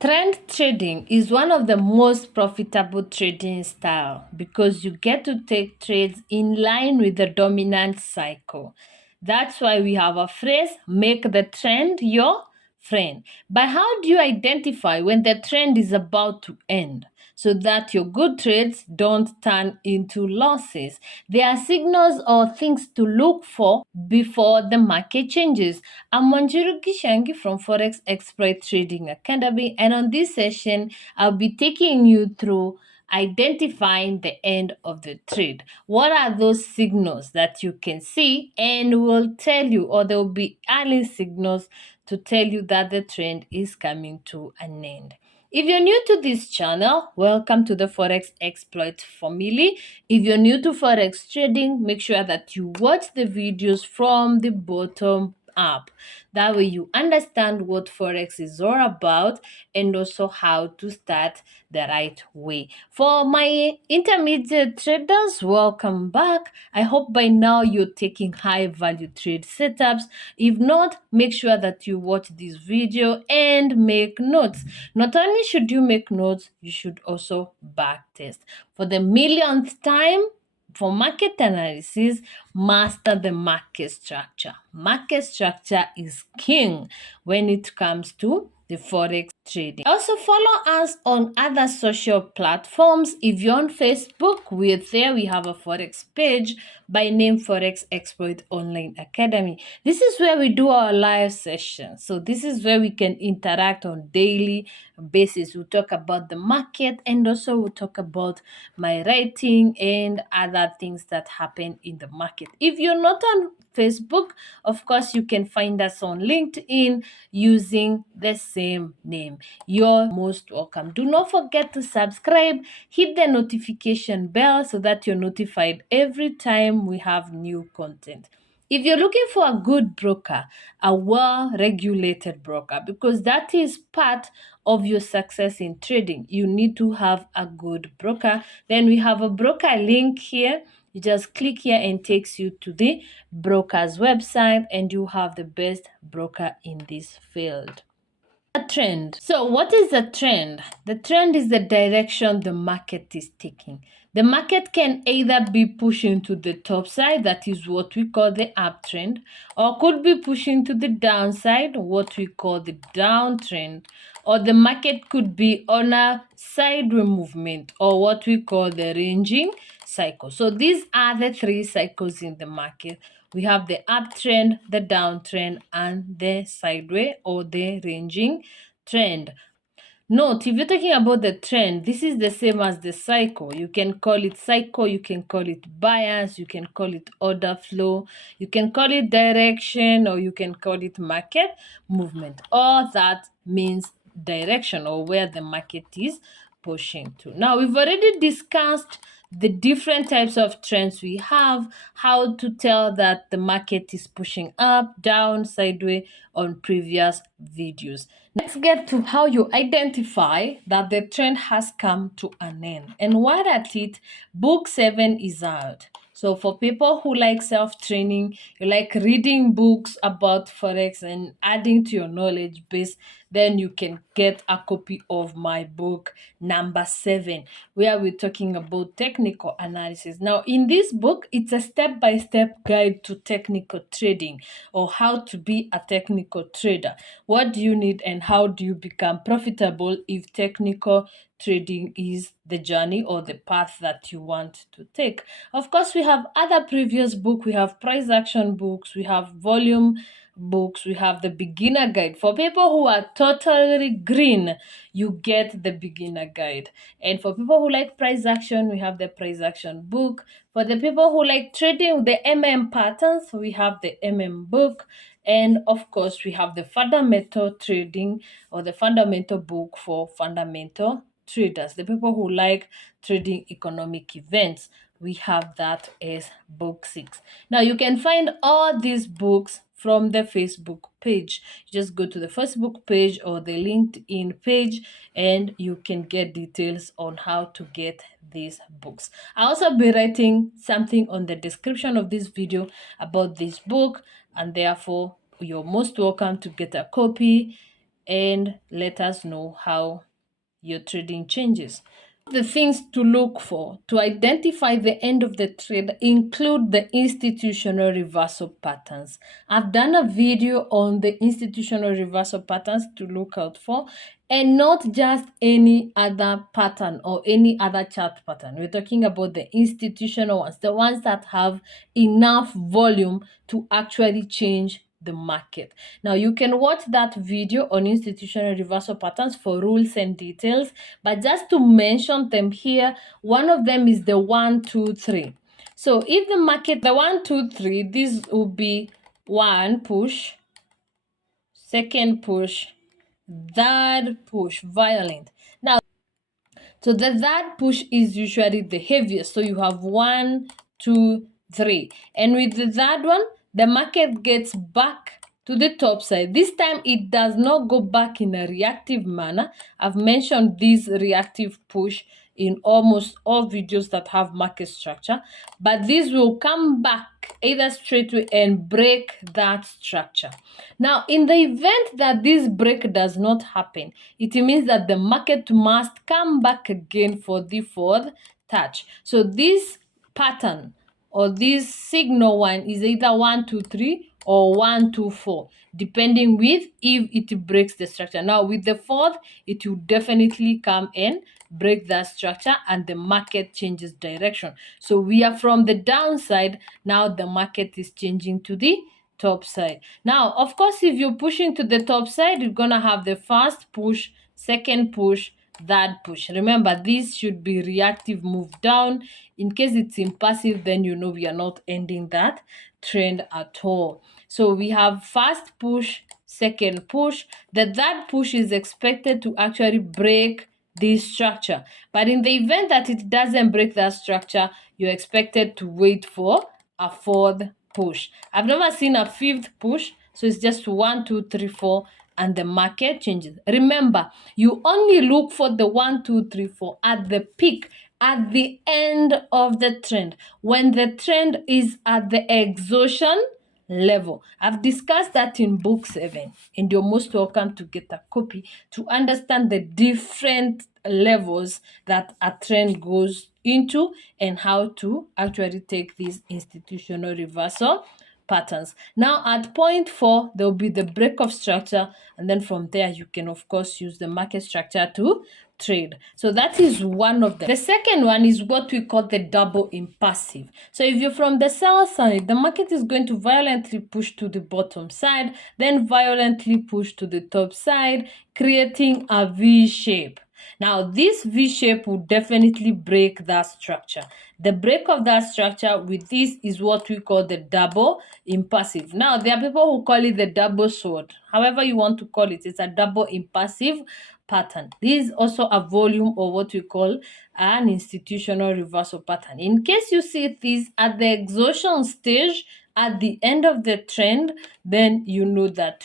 Trend trading is one of the most profitable trading style because you get to take trades in line with the dominant cycle. That's why we have a phrase, make the trend your friend. But how do you identify when the trend is about to end so that your good trades don't turn into losses? There are signals or things to look for before the market changes. I'm Manjuru Kishangi from Forex Expert Trading Academy, and on this session, I'll be taking you through identifying the end of the trade. What are those signals that you can see? And will tell you, or there will be early signals to tell you that the trend is coming to an end. If you're new to this channel, welcome to the Forex Exploit family. If you're new to Forex trading, make sure that you watch the videos from the bottom up. That way you understand what Forex is all about and also how to start the right way. For my intermediate traders, welcome back. I hope by now you're taking high value trade setups. If not, make sure that you watch this video and make notes. Not only should you make notes, you should also backtest. For the millionth time, for market analysis, master the market structure. Market structure is king when it comes to the Forex trading. Also, follow us on other social platforms. If you're on Facebook, we're there. We have a Forex page by name Forex Expert Online Academy. This is where we do our live sessions. So this is where we can interact on daily basis. We'll talk about the market and also we'll talk about my writing and other things that happen in the market. If you're not on Facebook, of course, you can find us on LinkedIn using the same name. You're most welcome. Do not forget to subscribe, hit the notification bell so that you're notified every time we have new content. If you're looking for a good broker, a well-regulated broker, because that is part of your success in trading, you need to have a good broker. Then we have a broker link here. You just click here and takes you to the broker's website and you have the best broker in this field. A trend. So what is a trend? The trend is the direction the market is taking. The market can either be pushing to the top side, that is what we call the uptrend, or could be pushing to the downside, what we call the downtrend, or the market could be on a sideways movement, or what we call the ranging cycle. So these are the three cycles in the market. We have the uptrend, the downtrend, and the sideways or the ranging trend. Note, if you're talking about the trend, this is the same as the cycle. You can call it cycle, you can call it bias, you can call it order flow, you can call it direction, or you can call it market movement. All that means direction or where the market is pushing to. Now, we've already discussed the different types of trends we have, how to tell that the market is pushing up, down, sideways on previous videos. Let's get to how you identify that the trend has come to an end. And while at it, book 7 is out. So for people who like self-training, you like reading books about Forex and adding to your knowledge base, then you can get a copy of my book number 7, where we're talking about technical analysis. Now, in this book, it's a step-by-step guide to technical trading or how to be a technical trader. What do you need and how do you become profitable if technical trading is the journey or the path that you want to take? Of course, we have other previous books. We have price action books. We have volume books. We have the beginner guide. For people who are totally green, you get the beginner guide. And for people who like price action, we have the price action book. For the people who like trading with the patterns, we have the book. And of course, we have the fundamental trading or the fundamental book for fundamental traders. The people who like trading economic events, we have that as book 6. Now, you can find all these books from the Facebook page. You just go to the Facebook page or the LinkedIn page and you can get details on how to get these books. I'll also be writing something on the description of this video about this book, and therefore you're most welcome to get a copy and let us know how your trading changes. The things to look for to identify the end of the trade include the institutional reversal patterns. I've done a video on the institutional reversal patterns to look out for, and not just any other pattern or any other chart pattern. We're talking about the institutional ones, the ones that have enough volume to actually change the market. Now you can watch that video on institutional reversal patterns for rules and details, but just to mention them here, one of them is the 1 2 3. So if the market, the 1 2 3, this will be one push, second push, third push, violent. Now, so the third push is usually the heaviest. So you have 1 2 3, and with the third one, the market gets back to the top side. This time it does not go back in a reactive manner. I've mentioned this reactive push in almost all videos that have market structure, but this will come back either straight away and break that structure. Now, in the event that this break does not happen, it means that the market must come back again for the fourth touch. So this pattern or this signal one is either 1 2 3 or 1 2 4, depending with if it breaks the structure. Now with the fourth, it will definitely come and break that structure and the market changes direction. So we are from the downside, now the market is changing to the top side. Now of course, if you're pushing to the top side, you're gonna have the first push, second push, third push. Remember, this should be reactive move down. In case it's impulsive, then you know we are not ending that trend at all. So we have first push, second push. The third push is expected to actually break this structure, but in the event that it doesn't break that structure, you're expected to wait for a fourth push. I've never seen a fifth push, so it's just 1 2 3 4, and the market changes. Remember, you only look for the 1 2 3 4 at the peak, at the end of the trend, when the trend is at the exhaustion level. I've discussed that in book 7, and you're most welcome to get a copy to understand the different levels that a trend goes into and how to actually take these institutional reversal patterns. Now at point 4, there will be the break of structure, and then from there you can of course use the market structure to trade. So that is one of them. The second one is what we call the double impulsive. So if you're from the sell side, the market is going to violently push to the bottom side, then violently push to the top side, creating a V shape. Now, this V shape will definitely break that structure. The break of that structure with this is what we call the double impulsive. Now, there are people who call it the double sword. However you want to call it, it's a double impulsive pattern. This is also a volume, or what we call an institutional reversal pattern. In case you see this at the exhaustion stage, at the end of the trend, then you know that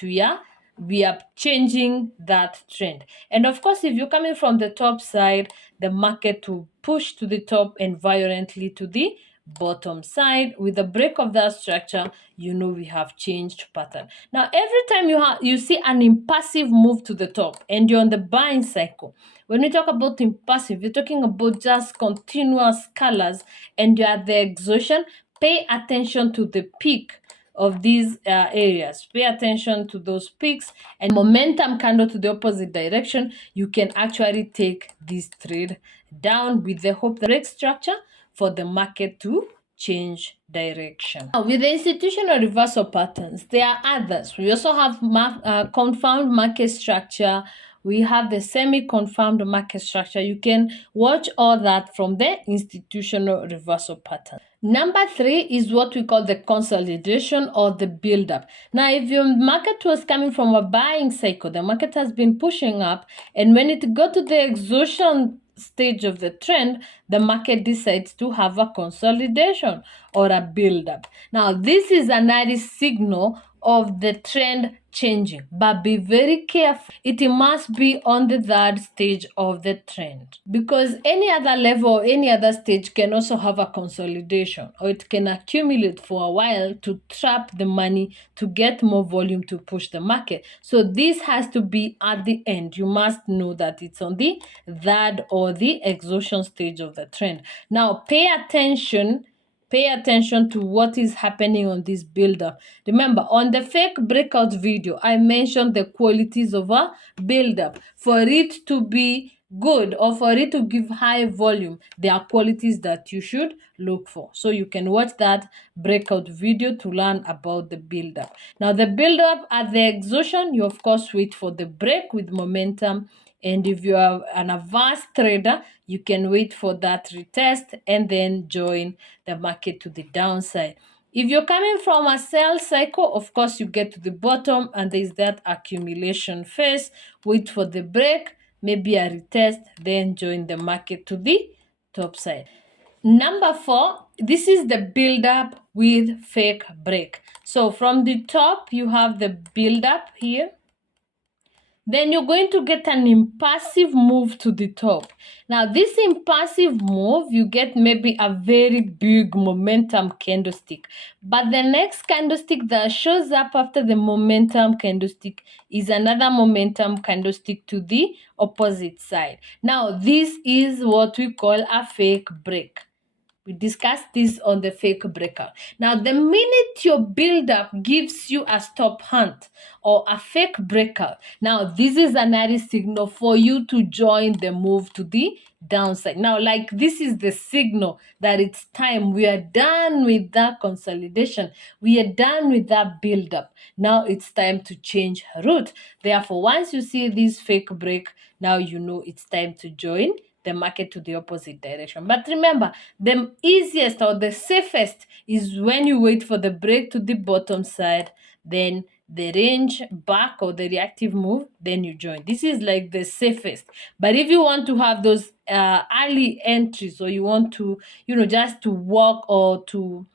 we are changing that trend. And of course, if you're coming from the top side, the market will push to the top and violently to the bottom side. With the break of that structure, you know we have changed pattern. Now every time you see an impulsive move to the top and you're on the buying cycle, when we talk about impulsive, you're talking about just continuous colors and you're at the exhaustion, pay attention to the peak of these areas. Pay attention to those peaks, and momentum candle to the opposite direction, you can actually take this trade down with the hope the break structure for the market to change direction. Now, with the institutional reversal patterns, there are others. We also have confirmed market structure. We have the semi-confirmed market structure. You can watch all that from the institutional reversal pattern. Number 3 is what we call the consolidation or the buildup. Now, if your market was coming from a buying cycle, the market has been pushing up, and when it got to the exhaustion stage of the trend, the market decides to have a consolidation or a buildup. Now, this is a nice signal of the trend changing, but be very careful. It must be on the third stage of the trend, because any other level or any other stage can also have a consolidation, or it can accumulate for a while to trap the money to get more volume to push the market. So this has to be at the end. You must know that it's on the third or the exhaustion stage of the trend. Now pay attention to what is happening on this buildup. Remember, on the fake breakout video, I mentioned the qualities of a buildup. For it to be good or for it to give high volume, there are qualities that you should look for. So you can watch that breakout video to learn about the buildup. Now the buildup at the exhaustion, you of course wait for the break with momentum. And if you are an advanced trader, you can wait for that retest and then join the market to the downside. If you're coming from a sell cycle, of course, you get to the bottom and there's that accumulation phase. Wait for the break, maybe a retest, then join the market to the top side. Number 4, this is the build-up with fake break. So from the top, you have the build-up here. Then you're going to get an impulsive move to the top. Now, this impulsive move, you get maybe a very big momentum candlestick. But the next candlestick that shows up after the momentum candlestick is another momentum candlestick to the opposite side. Now, this is what we call a fake break. We discussed this on the fake breakout. Now, the minute your buildup gives you a stop hunt or a fake breakout, now this is another signal for you to join the move to the downside. Now, like this is the signal that it's time. We are done with that consolidation. We are done with that buildup. Now it's time to change route. Therefore, once you see this fake break, now you know it's time to join the market to the opposite direction. But remember, the easiest or the safest is when you wait for the break to the bottom side, then the range back or the reactive move, then you join. This is like the safest. But if you want to have those early entries, or you want to, just to walk or to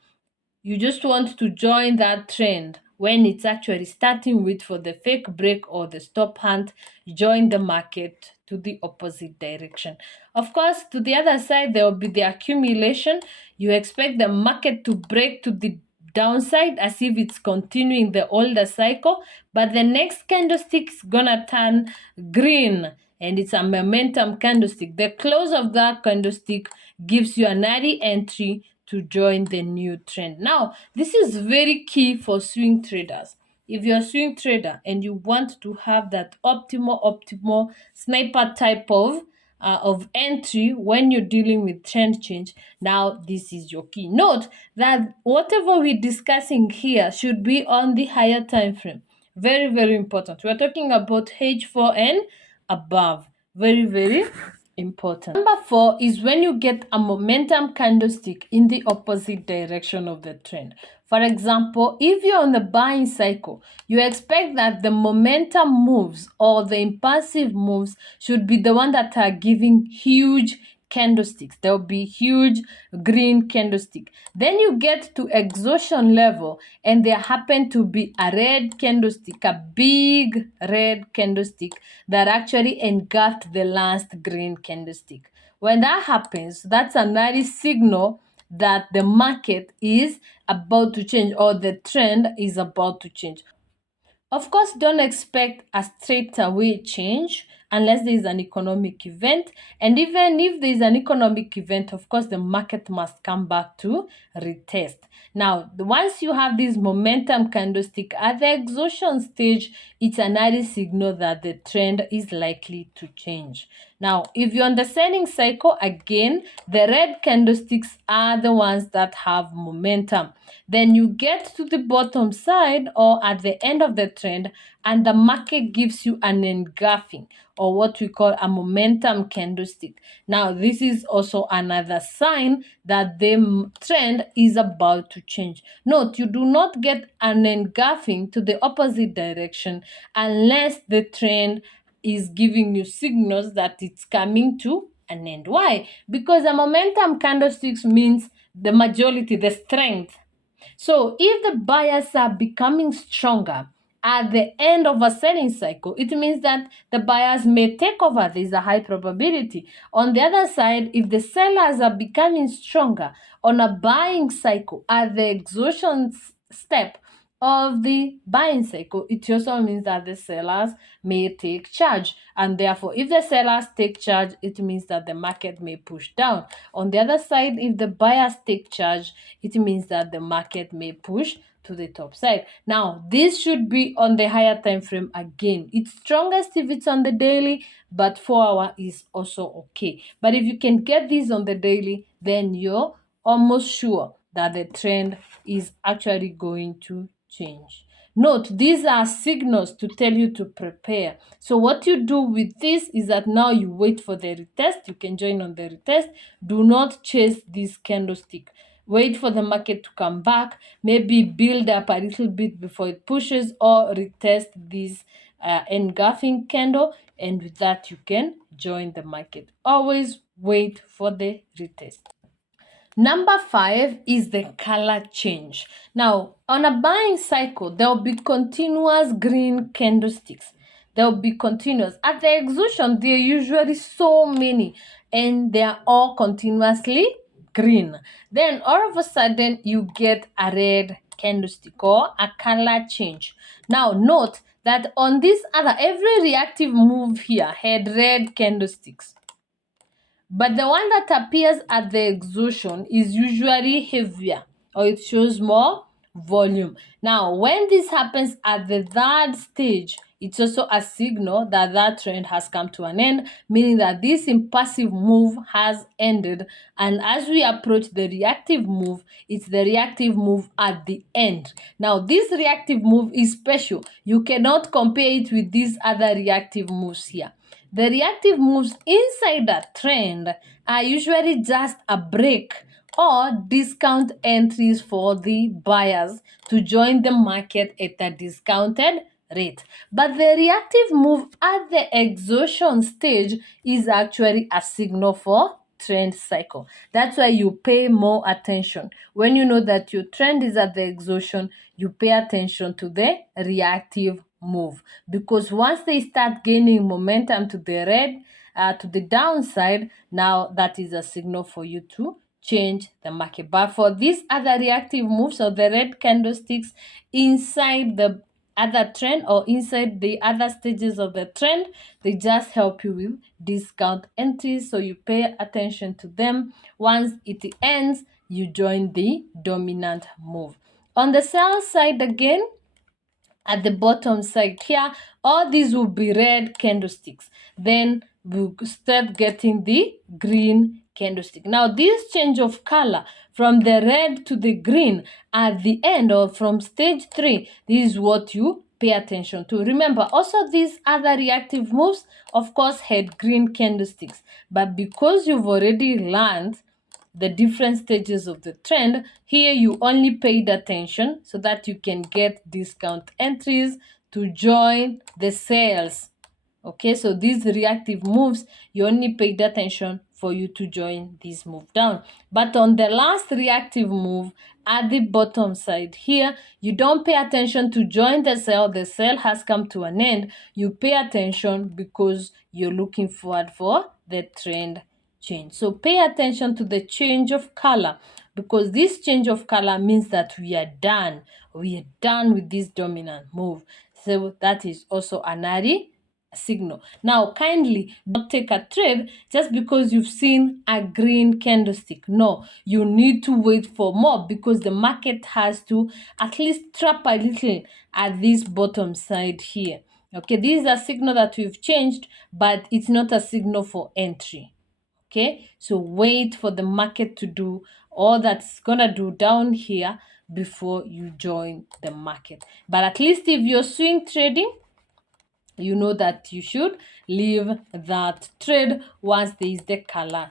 you just want to join that trend when it's actually starting with for the fake break or the stop hunt, join the market to the opposite direction. Of course, to the other side, there will be the accumulation. You expect the market to break to the downside as if it's continuing the older cycle, but the next candlestick is gonna turn green and it's a momentum candlestick. The close of that candlestick gives you an early entry to join the new trend. Now, this is very key for swing traders. If you're a swing trader and you want to have that optimal sniper type of entry when you're dealing with trend change, now this is your key. Note that whatever we're discussing here should be on the higher time frame. Very, very important. We're talking about H4 and above. Very, very important. Number 4 is when you get a momentum candlestick in the opposite direction of the trend. For example, if you're on the buying cycle, you expect that the momentum moves or the impulsive moves should be the one that are giving huge candlesticks. There will be huge green candlestick. Then you get to exhaustion level and there happen to be a red candlestick, a big red candlestick that actually engulfed the last green candlestick. When that happens, that's another signal that the market is about to change or the trend is about to change. Of course, don't expect a straight away change unless there is an economic event. And even if there is an economic event, of course, the market must come back to retest. Now, once you have this momentum candlestick at the exhaustion stage, it's another signal that the trend is likely to change. Now, if you're on the selling cycle, again, the red candlesticks are the ones that have momentum. Then you get to the bottom side or at the end of the trend, and the market gives you an engulfing or what we call a momentum candlestick. Now, this is also another sign that the trend is about to change. Note, you do not get an engulfing to the opposite direction unless the trend is giving you signals that it's coming to an end. Why? Because a momentum candlesticks means the majority, the strength So if the buyers are becoming stronger at the end of a selling cycle, it means that the buyers may take over. There's a high probability. On the other side, if the sellers are becoming stronger on a buying cycle at the exhaustion step of the buying cycle, it also means that the sellers may take charge. And therefore, if the sellers take charge, it means that the market may push down. On the other side, if the buyers take charge, it means that the market may push to the top side. Now, this should be on the higher time frame again. It's strongest if it's on the daily, but 4 hour is also okay. But if you can get this on the daily, then you're almost sure that the trend is actually going to change. Note, these are signals to tell you to prepare. So what you do with this is that now you wait for the retest. You can join on the retest. Do not chase this candlestick. Wait for the market to come back, maybe build up a little bit before it pushes, or retest this engulfing candle, and with that you can join the market. Always wait for the retest. Number 5 is the color change. Now, on a buying cycle, there will be continuous green candlesticks. There will be continuous. At the exhaustion, there are usually so many, and they are all continuously green. Then all of a sudden, you get a red candlestick or a color change. Now, note that on this other, every reactive move here had red candlesticks. But the one that appears at the exhaustion is usually heavier, or it shows more volume. Now, when this happens at the third stage, it's also a signal that that trend has come to an end, meaning that this impulsive move has ended. And as we approach the reactive move, it's the reactive move at the end. Now, this reactive move is special. You cannot compare it with these other reactive moves here. The reactive moves inside that trend are usually just a break or discount entries for the buyers to join the market at a discounted rate. But the reactive move at the exhaustion stage is actually a signal for trend cycle. That's why you pay more attention. When you know that your trend is at the exhaustion, you pay attention to the reactive move, because once they start gaining momentum to the to the downside, now that is a signal for you to change the market. But for these other reactive moves or the red candlesticks inside the other trend or inside the other stages of the trend, they just help you with discount entries, so you pay attention to them. Once it ends, you join the dominant move. On the sell side again, at the bottom side here, all these will be red candlesticks. Then we'll start getting the green candlestick. Now, this change of color from the red to the green at the end, or from stage 3, this is what you pay attention to. Remember, also these other reactive moves, of course, had green candlesticks. But because you've already learned the different stages of the trend, here you only paid attention so that you can get discount entries to join the sales. Okay, so these reactive moves, you only paid attention for you to join this move down. But on the last reactive move at the bottom side here, you don't pay attention to join the sell. The sell has come to an end. You pay attention because you're looking forward for the trend change. So pay attention to the change of color, because this change of color means that we are done. We are done with this dominant move. So that is also another signal. Now, kindly don't take a trade just because you've seen a green candlestick. No, you need to wait for more, because the market has to at least trap a little at this bottom side here. Okay, this is a signal that we've changed, but it's not a signal for entry. Okay, so wait for the market to do all that's gonna do down here before you join the market. But at least if you're swing trading, you know that you should leave that trade once there is the color.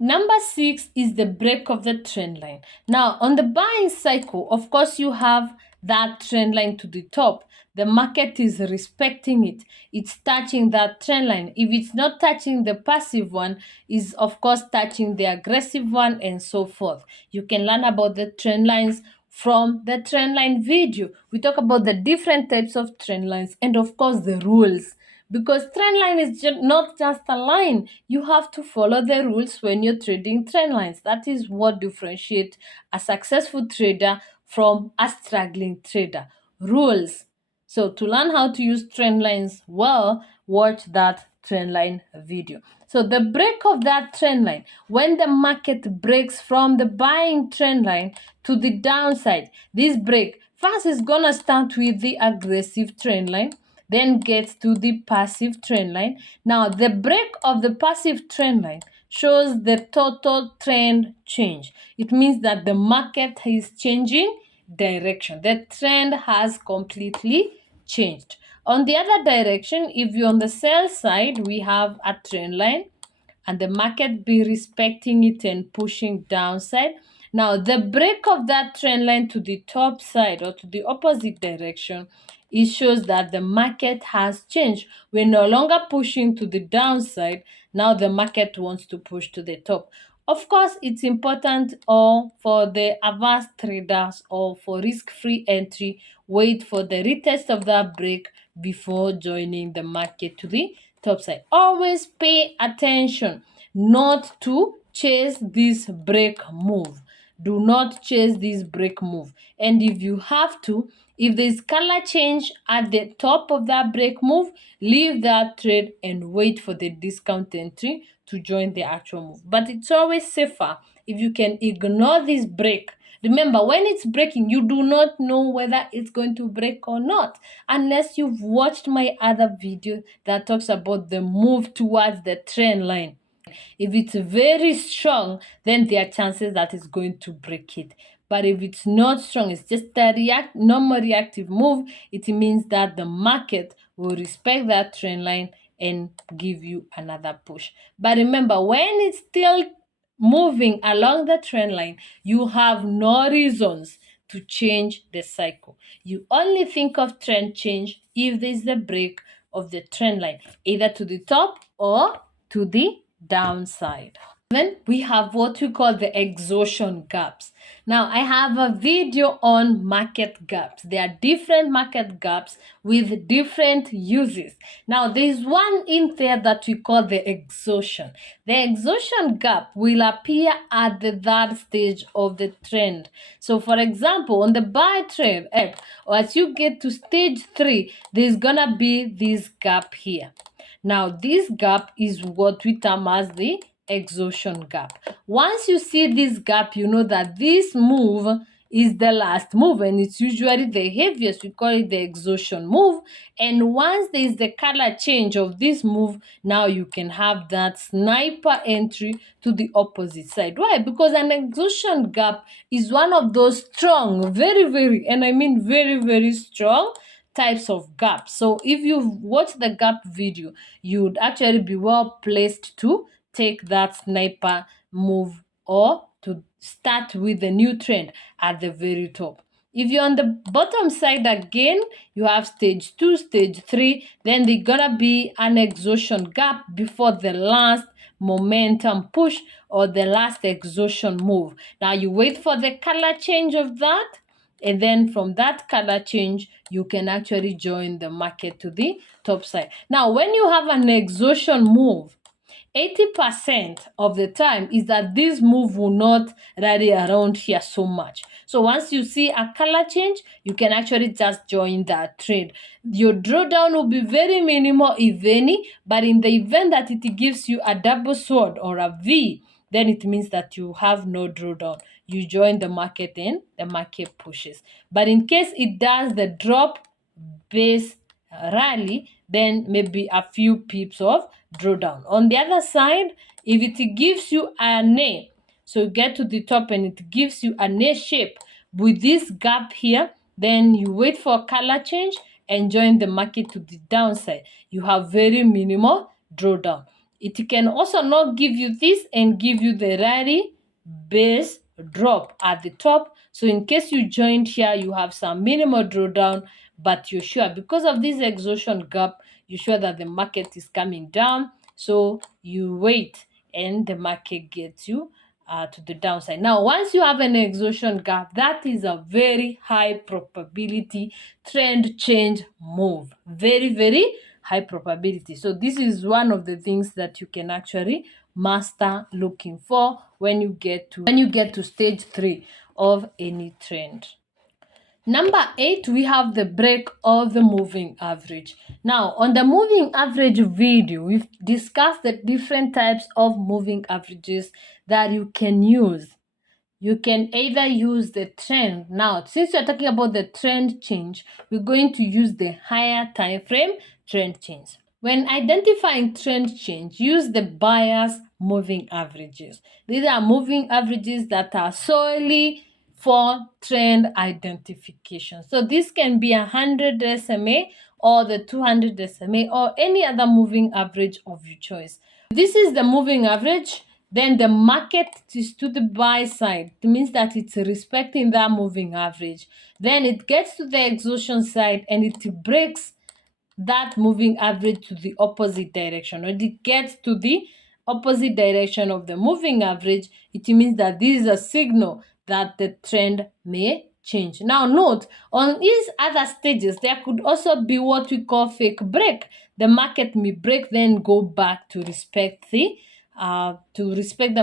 Number 6 is the break of the trend line. Now, on the buying cycle, of course, you have that trend line to the top. The market is respecting it. It's touching that trend line. If it's not touching the passive one, is of course touching the aggressive one, and so forth. You can learn about the trend lines from the trendline video. We talk about the different types of trend lines and of course the rules, because trend line is not just a line. You have to follow the rules when you're trading trend lines. That is what differentiates a successful trader from a struggling trader. Rules. So to learn how to use trend lines well, watch that trend line video. So the break of that trend line, when the market breaks from the buying trend line to the downside, this break first is gonna start with the aggressive trend line, then gets to the passive trend line. Now the break of the passive trend line shows the total trend change. It means that the market is changing direction. The trend has completely changed. On the other direction, if you're on the sell side, we have a trend line and the market be respecting it and pushing downside. Now, the break of that trend line to the top side or to the opposite direction, it shows that the market has changed. We're no longer pushing to the downside. Now the market wants to push to the top. Of course, it's important for the averse traders or for risk-free entry, wait for the retest of that break before joining the market to the top side. Always pay attention not to chase this break move. Do not chase this break move. And if you have to, if there's color change at the top of that break move, leave that trade and wait for the discount entry to join the actual move. But it's always safer if you can ignore this break. Remember, when it's breaking, you do not know whether it's going to break or not, unless you've watched my other video that talks about the move towards the trend line. If it's very strong, then there are chances that it's going to break it. But if it's not strong, it's just a normal reactive move, it means that the market will respect that trend line and give you another push. But remember, when it's still moving along the trend line, you have no reasons to change the cycle. You only think of trend change if there's a break of the trend line, either to the top or to the downside. Then we have what we call the exhaustion gaps. Now I have a video on market gaps. There are different market gaps with different uses. Now there's one in there that we call the exhaustion. The exhaustion gap will appear at the third stage of the trend. So for example, on the buy trend, or as you get to stage 3, there's gonna be this gap here. Now, this gap is what we term as the exhaustion gap. Once you see this gap, you know that this move is the last move and it's usually the heaviest. We call it the exhaustion move. And once there is the color change of this move, now you can have that sniper entry to the opposite side. Why? Because an exhaustion gap is one of those strong, and I mean very strong types of gaps. So if you watch the gap video, you'd actually be well placed to take that sniper move or to start with the new trend at the very top. If you're on the bottom side again, you have stage 2, stage 3, then there's gonna be an exhaustion gap before the last momentum push or the last exhaustion move. Now you wait for the color change of that, and then from that color change, you can actually join the market to the top side. Now, when you have an exhaustion move, 80% of the time is that this move will not rally around here so much. So once you see a color change, you can actually just join that trade. Your drawdown will be very minimal, if any, but in the event that it gives you a double sword or a V, then it means that you have no drawdown. You join the market and the market pushes. But in case it does the drop base rally, then maybe a few pips of drawdown. On the other side, if it gives you an A, so you get to the top and it gives you an A shape with this gap here, then you wait for a color change and join the market to the downside. You have very minimal drawdown. It can also not give you this and give you the rally base drop at the top. So in case you joined here, you have some minimal drawdown, but you're sure because of this exhaustion gap, you're sure that the market is coming down. So you wait and the market gets you to the downside. Now, once you have an exhaustion gap, that is a very high probability trend change move. Very, very high probability. So this is one of the things that you can actually master looking for when you get to stage 3 of any trend. Number 8, we have the break of the moving average. Now, on the moving average video, we've discussed the different types of moving averages that you can use. You can either use the trend. Now, since we're talking about the trend change, we're going to use the higher time frame trend change. When identifying trend change, use the bias moving averages. These are moving averages that are solely for trend identification. So this can be 100 SMA or the 200 SMA or any other moving average of your choice. This is the moving average. Then the market is to the buy side. It means that it's respecting that moving average. Then it gets to the exhaustion side and it breaks that moving average to the opposite direction. When it gets to the opposite direction of the moving average, it means that this is a signal that the trend may change. Now note, on these other stages, there could also be what we call fake break. The market may break, then go back to respect the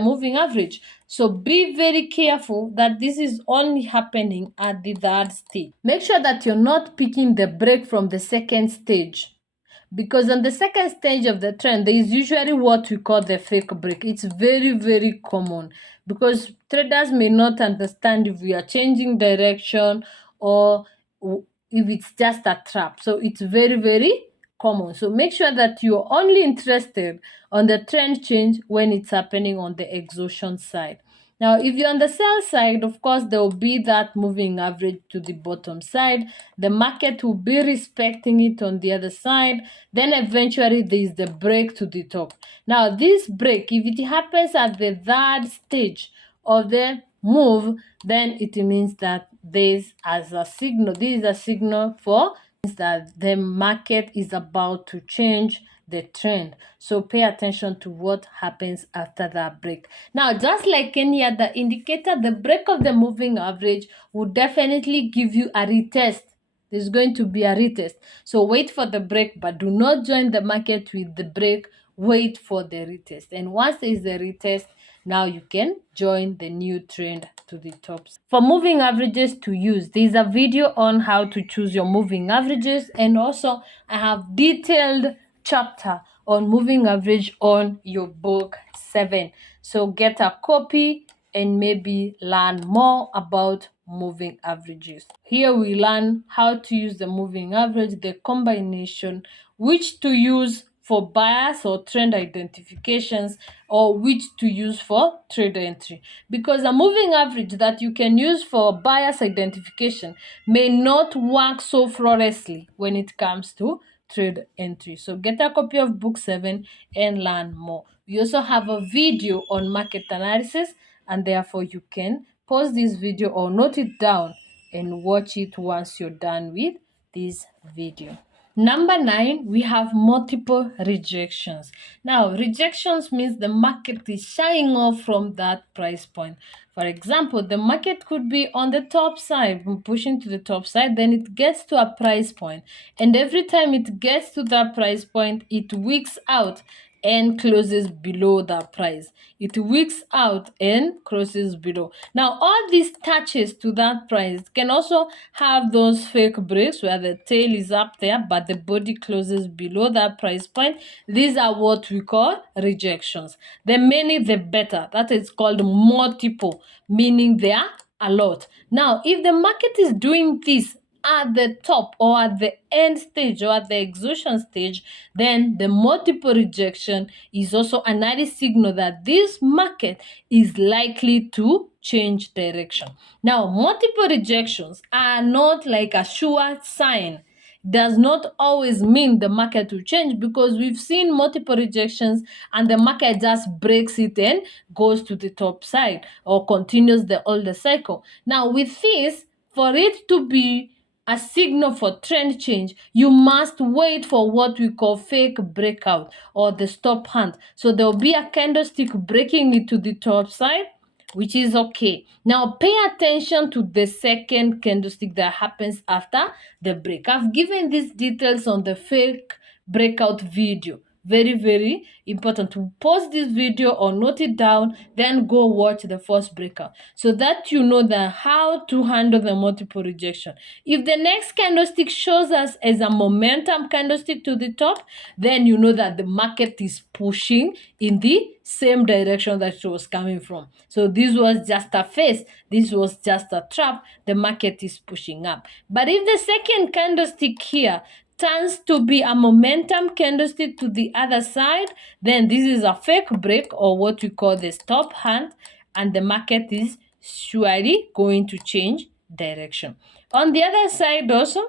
moving average. So be very careful that this is only happening at the third stage. Make sure that you're not picking the break from the second stage, because on the second stage of the trend, there is usually what we call the fake break. It's very, very common because traders may not understand if we are changing direction or if it's just a trap. So it's very, very common. So make sure that you're only interested on the trend change when it's happening on the exhaustion side. Now, if you're on the sell side, of course, there will be that moving average to the bottom side. The market will be respecting it on the other side. Then eventually there is the break to the top. Now, this break, if it happens at the third stage of the move, then it means that this is a signal for that the market is about to change the trend. So pay attention to what happens after that break. Now, just like any other indicator, the break of the moving average will definitely give you a retest. There's going to be a retest. So wait for the break, but do not join the market with the break. Wait for the retest. And once there is the retest, now you can join the new trend to the top. For moving averages to use, there is a video on how to choose your moving averages, and also I have detailed chapter on moving average on your book 7. So get a copy and maybe learn more about moving averages. Here we learn how to use the moving average, the combination, which to use for bias or trend identifications, or which to use for trade entry. Because a moving average that you can use for bias identification may not work so flawlessly when it comes to trade entry. So get a copy of book 7 and learn more. We also have a video on market analysis, and therefore you can pause this video or note it down and watch it once you're done with this video. Number 9, we have multiple rejections. Now, rejections means the market is shying off from that price point. For example, the market could be on the top side, pushing to the top side, then it gets to a price point. And every time it gets to that price point, it wicks out and closes below that price. It wicks out and crosses below. Now, all these touches to that price can also have those fake breaks where the tail is up there, but the body closes below that price point. These are what we call rejections. The many, the better. That is called multiple, meaning there are a lot. Now, if the market is doing this at the top or at the end stage or at the exhaustion stage, then the multiple rejection is also another signal that this market is likely to change direction. Now, multiple rejections are not like a sure sign. Does not always mean the market will change, because we've seen multiple rejections and the market just breaks it and goes to the top side or continues the older cycle. Now, with this, for it to be a signal for trend change, you must wait for what we call fake breakout or the stop hunt. So there will be a candlestick breaking it to the top side, which is okay. Now pay attention to the second candlestick that happens after the break. I've given these details on the fake breakout video. Very, very important to pause this video or note it down, then go watch the first breakout so that you know that how to handle the multiple rejection. If the next candlestick shows us as a momentum candlestick to the top, then you know that the market is pushing in the same direction that it was coming from. So this was just a phase, this was just a trap, the market is pushing up. But if the second candlestick here turns to be a momentum candlestick to the other side, then this is a fake break, or what we call the stop hand, and the market is surely going to change direction. On the other side also,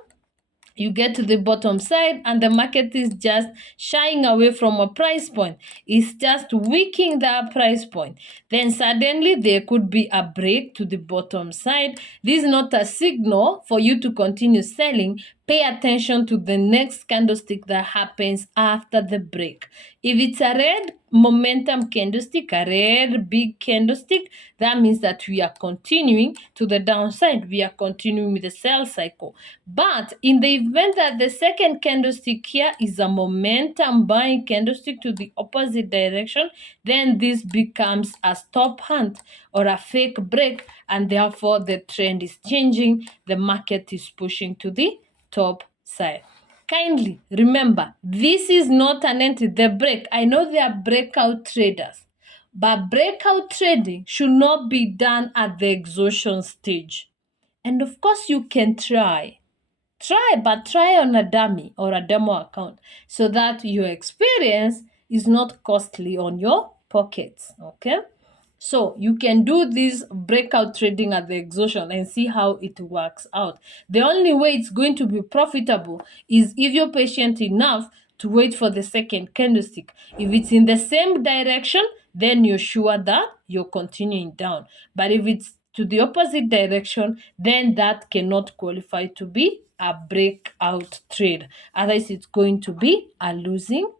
you get to the bottom side and the market is just shying away from a price point. It's just weakening that price point. Then suddenly there could be a break to the bottom side. This is not a signal for you to continue selling. Pay attention to the next candlestick that happens after the break. If it's a red momentum candlestick, a red big candlestick, that means that we are continuing to the downside. We are continuing with the sell cycle. But in the event that the second candlestick here is a momentum buying candlestick to the opposite direction, then this becomes a stop hunt or a fake break, and therefore the trend is changing. The market is pushing to the top side. Kindly remember, this is not an entry. The break, I know they are breakout traders, but breakout trading should not be done at the exhaustion stage. And of course, you can try, but try on a dummy or a demo account so that your experience is not costly on your pockets. Okay. So you can do this breakout trading at the exhaustion and see how it works out. The only way it's going to be profitable is if you're patient enough to wait for the second candlestick. If it's in the same direction, then you're sure that you're continuing down. But if it's to the opposite direction, then that cannot qualify to be a breakout trade. Otherwise, it's going to be a losing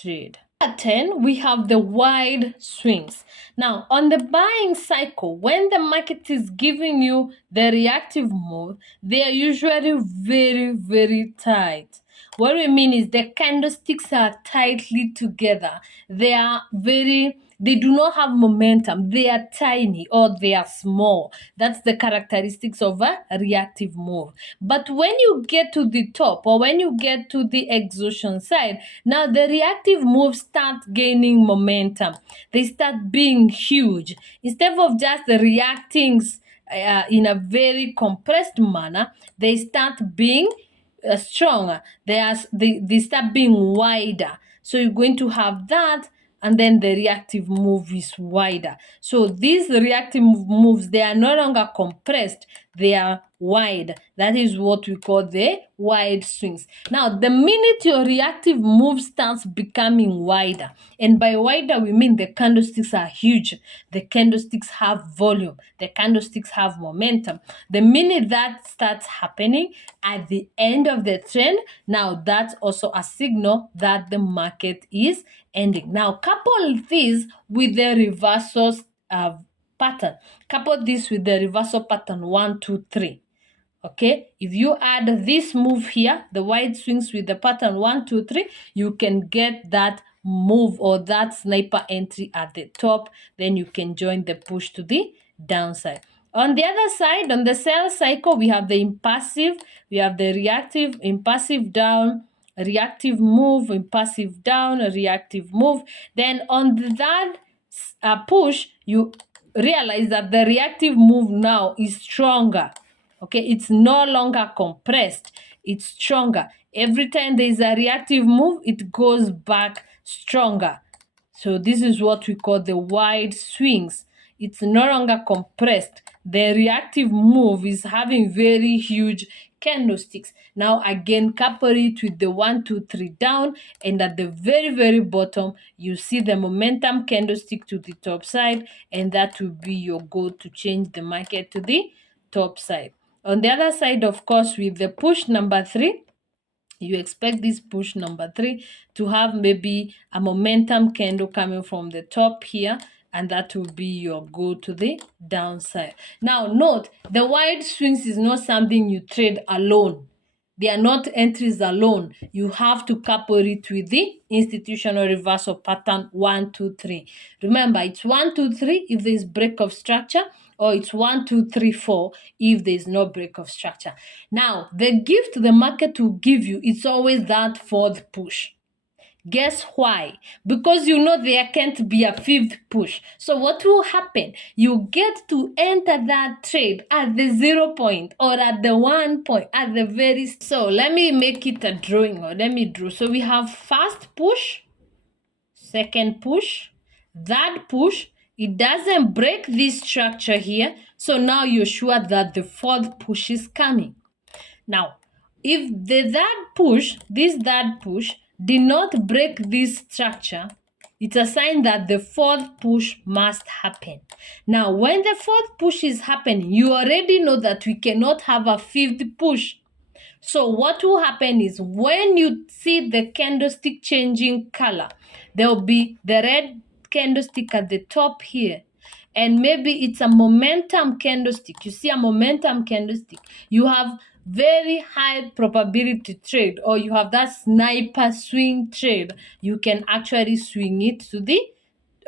trade. At 10, we have the wide swings. Now, on the buying cycle, when the market is giving you the reactive move, they are usually very, very tight. What we mean is the candlesticks are tightly together. They do not have momentum. They are tiny or they are small. That's the characteristics of a reactive move. But when you get to the top or when you get to the exhaustion side, now the reactive moves start gaining momentum. They start being huge. Instead of just reacting in a very compressed manner, they start being stronger. They start being wider. So you're going to have that, and then the reactive move is wider. So these reactive moves, they are no longer compressed, they are wide. That is what we call the wide swings. Now, the minute your reactive move starts becoming wider, and by wider we mean the candlesticks are huge, the candlesticks have volume, the candlesticks have momentum. The minute that starts happening at the end of the trend, now that's also a signal that the market is ending. Now, couple this with the reversal pattern. Couple this with the reversal pattern 1, 2, 3. Okay, if you add this move here, the wide swings with the pattern 1, 2, 3, you can get that move or that sniper entry at the top. Then you can join the push to the downside. On the other side, on the sell cycle, we have the impulsive, we have the reactive, impulsive down, reactive move, impulsive down, reactive move. Then on that push, you realize that the reactive move now is stronger. Okay, it's no longer compressed, it's stronger. Every time there is a reactive move, it goes back stronger. So this is what we call the wide swings. It's no longer compressed. The reactive move is having very huge candlesticks. Now again, couple it with the 1, 2, 3 down, and at the very, very bottom, you see the momentum candlestick to the top side, and that will be your goal to change the market to the top side. On the other side, of course, with the push number 3, you expect this push number 3 to have maybe a momentum candle coming from the top here. and that will be your go to the downside. Now note, the wide swings is not something you trade alone. They are not entries alone. You have to couple it with the institutional reversal pattern 1, 2, 3. Remember, it's 1, 2, 3 if there's break of structure, or it's 1, 2, 3, 4 if there's no break of structure. Now, the gift the market will give you, it's always that fourth push. Guess why? Because you know there can't be a fifth push. So what will happen? You get to enter that trade at the 0 point or at the 1 point, at the very... So let me make it a drawing, or let me draw. So we have first push, second push, third push. It doesn't break this structure here. So now you're sure that the fourth push is coming. Now, if the third push did not break this structure, it's a sign that the fourth push must happen. Now, when the fourth push is happening, you already know that we cannot have a fifth push. So what will happen is, when you see the candlestick changing color, there will be the red candlestick at the top here. And maybe it's a momentum candlestick. You see a momentum candlestick, you have very high probability trade, or you have that sniper swing trade. You can actually swing it to the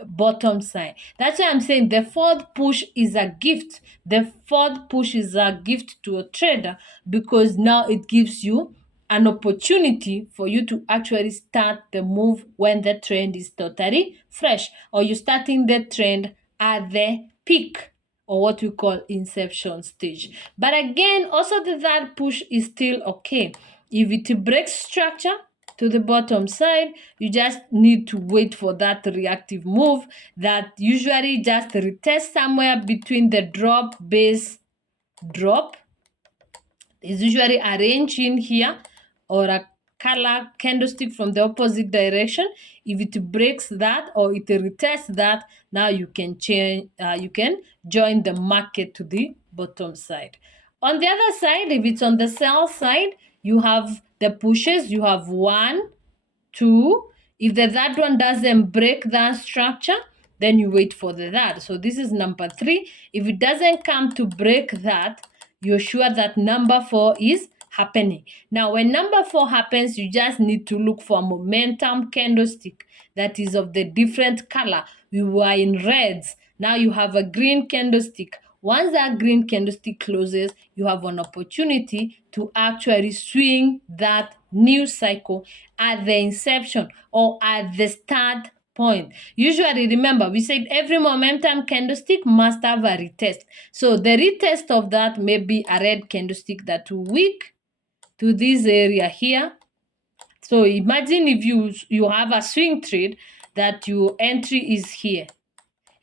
bottom side. That's why I'm saying the fourth push is a gift. The fourth push is a gift to a trader, because now it gives you an opportunity for you to actually start the move when the trend is totally fresh, or you're starting the trend at the peak, or what we call inception stage. But again, also the third push is still okay. If it breaks structure to the bottom side, you just need to wait for that reactive move that usually just retests somewhere between the drop, base, drop. Is usually arranged in here, or a color candlestick from the opposite direction. If it breaks that, or it retests that, now you can change, you can join the market to the bottom side. On the other side, if it's on the sell side, you have the pushes. You have 1, 2. If the third one doesn't break that structure, then you wait for the third. So this is number 3. If it doesn't come to break that, you're sure that number 4 is happening. Now, when number 4 happens, you just need to look for a momentum candlestick that is of the different color. We were in reds. Now you have a green candlestick. Once that green candlestick closes, you have an opportunity to actually swing that new cycle at the inception, or at the start point. Usually, remember, we said every momentum candlestick must have a retest. So the retest of that may be a red candlestick that will wick to this area here. So imagine if you have a swing trade that your entry is here,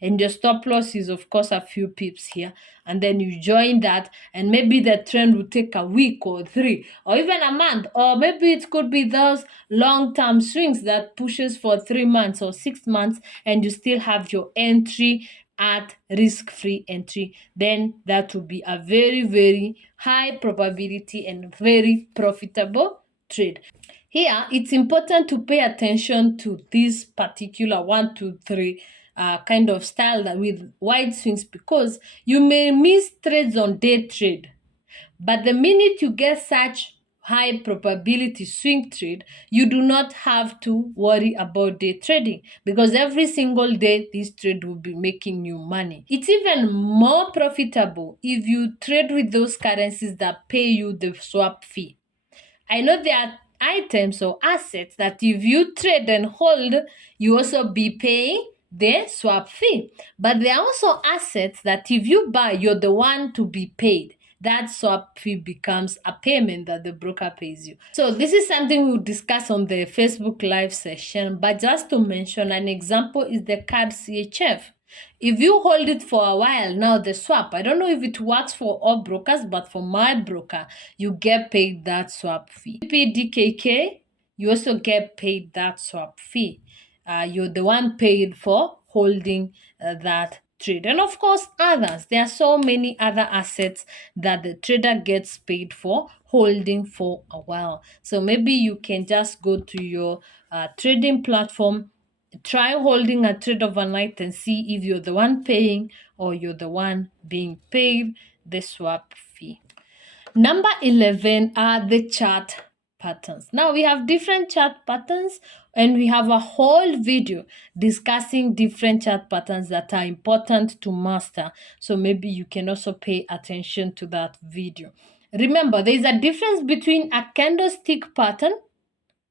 and your stop loss is of course a few pips here, and then you join that, and maybe the trend will take a week or 3 or even a month, or maybe it could be those long-term swings that pushes for 3 months or 6 months, and you still have your entry at risk-free entry. Then that will be a very, very high probability and very profitable trade. Here, it's important to pay attention to this particular 1, 2, 3 kind of style that with wide swings, because you may miss trades on day trade. But the minute you get such high probability swing trade, you do not have to worry about day trading, because every single day this trade will be making you money. It's even more profitable if you trade with those currencies that pay you the swap fee. I know there are items or assets that if you trade and hold, you also be paying the swap fee. But there are also assets that if you buy, you're the one to be paid. That swap fee becomes a payment that the broker pays you. So this is something we'll discuss on the Facebook Live session. But just to mention, an example is the card CHF. If you hold it for a while, now the swap, I don't know if it works for all brokers, but for my broker, you get paid that swap fee. PDKK, you also get paid that swap fee. You're the one paid for holding that trade. And of course, others. There are so many other assets that the trader gets paid for holding for a while. So maybe you can just go to your trading platform, try holding a trade overnight and see if you're the one paying or you're the one being paid the swap fee. Number 11 are the chart patterns. Now we have different chart patterns and we have a whole video discussing different chart patterns that are important to master. So maybe you can also pay attention to that video. Remember, there is a difference between a candlestick pattern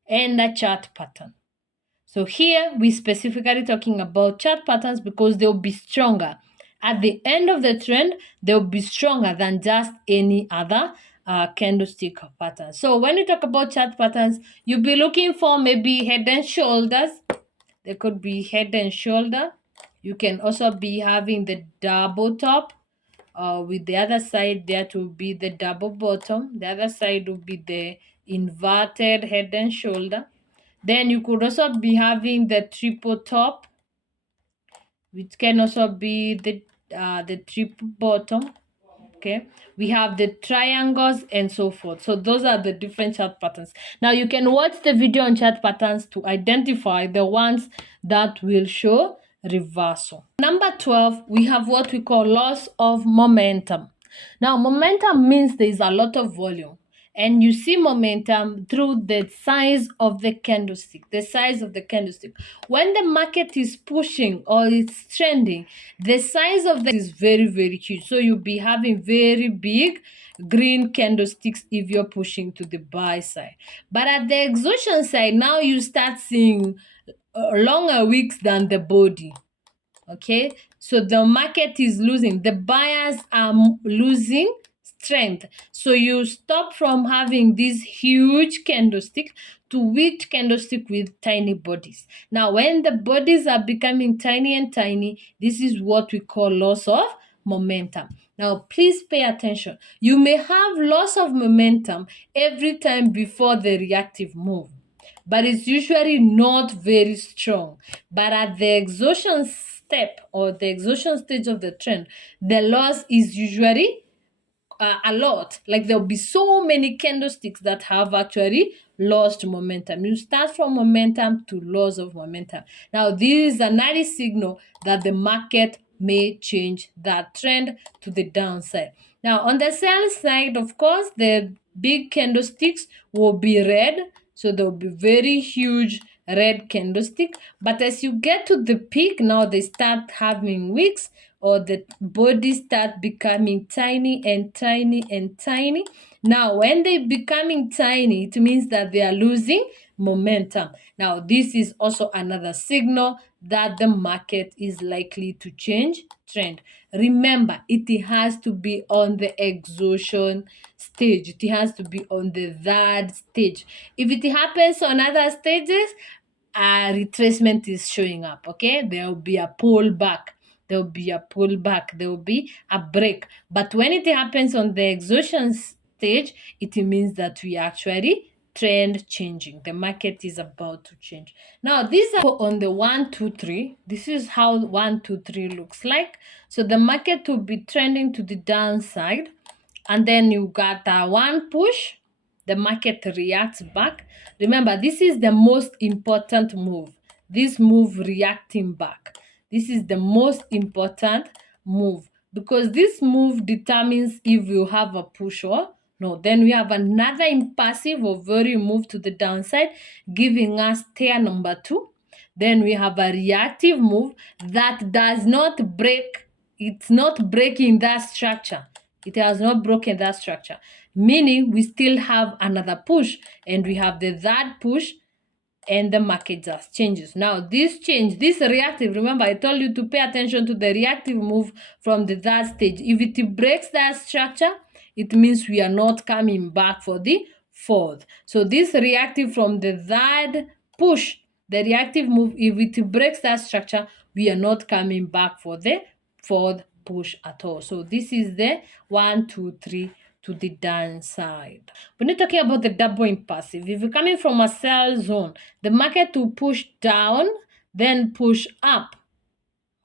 and a chart pattern. So here we specifically talking about chart patterns because they'll be stronger. At the end of the trend, they'll be stronger than just any other candlestick pattern. So when you talk about chart patterns, you'll be looking for maybe head and shoulders. There could be head and shoulder. You can also be having the double top. With the other side, that will be the double bottom. The other side will be the inverted head and shoulder. Then you could also be having the triple top, which can also be the triple bottom. Okay, we have the triangles and so forth. So those are the different chart patterns. Now you can watch the video on chart patterns to identify the ones that will show reversal. Number 12, we have what we call loss of momentum. Now momentum means there is a lot of volume. And you see momentum through the size of the candlestick, the size of the candlestick. When the market is pushing or it's trending, the size of that is very, very huge. So you'll be having very big green candlesticks if you're pushing to the buy side. But at the exhaustion side, now you start seeing longer wicks than the body. Okay, so the market is losing, the buyers are losing strength. So you stop from having this huge candlestick to weak candlestick with tiny bodies. Now when the bodies are becoming tiny and tiny, this is what we call loss of momentum. Now please pay attention. You may have loss of momentum every time before the reactive move, but it's usually not very strong. But at the exhaustion step or the exhaustion stage of the trend, the loss is usually a lot. Like there'll be so many candlesticks that have actually lost momentum. You start from momentum to loss of momentum. Now this is an early signal that the market may change that trend to the downside. Now on the sell side, of course, the big candlesticks will be red. So there will be very huge red candlestick. But as you get to the peak, now they start having wicks, or the body start becoming tiny and tiny and tiny. Now, when they becoming tiny, it means that they are losing momentum. Now, this is also another signal that the market is likely to change trend. Remember, it has to be on the exhaustion stage. It has to be on the third stage. If it happens on other stages, a retracement is showing up. Okay, there will be a pullback. There will be a pullback. There will be a break. But when it happens on the exhaustion stage, it means that we actually trend changing. The market is about to change. Now, these are on the 1, 2, 3. This is how 1, 2, 3 looks like. So the market will be trending to the downside. And then you got one push. The market reacts back. Remember, this is the most important move. This move reacting back. This is the most important move because this move determines if you have a push or no. Then we have another impulsive or very move to the downside, giving us tier number 2. Then we have a reactive move that does not break. It's not breaking that structure. It has not broken that structure, meaning we still have another push, and we have the third push, and the market just changes. Now, this change, this reactive, remember I told you to pay attention to the reactive move from the third stage. If it breaks that structure, it means we are not coming back for the fourth. So this reactive from the third push, the reactive move, if it breaks that structure, we are not coming back for the fourth push at all. So this is the 1, 2, 3 to the downside. When you're talking about the double impulsive, if you're coming from a sell zone, the market will push down, then push up.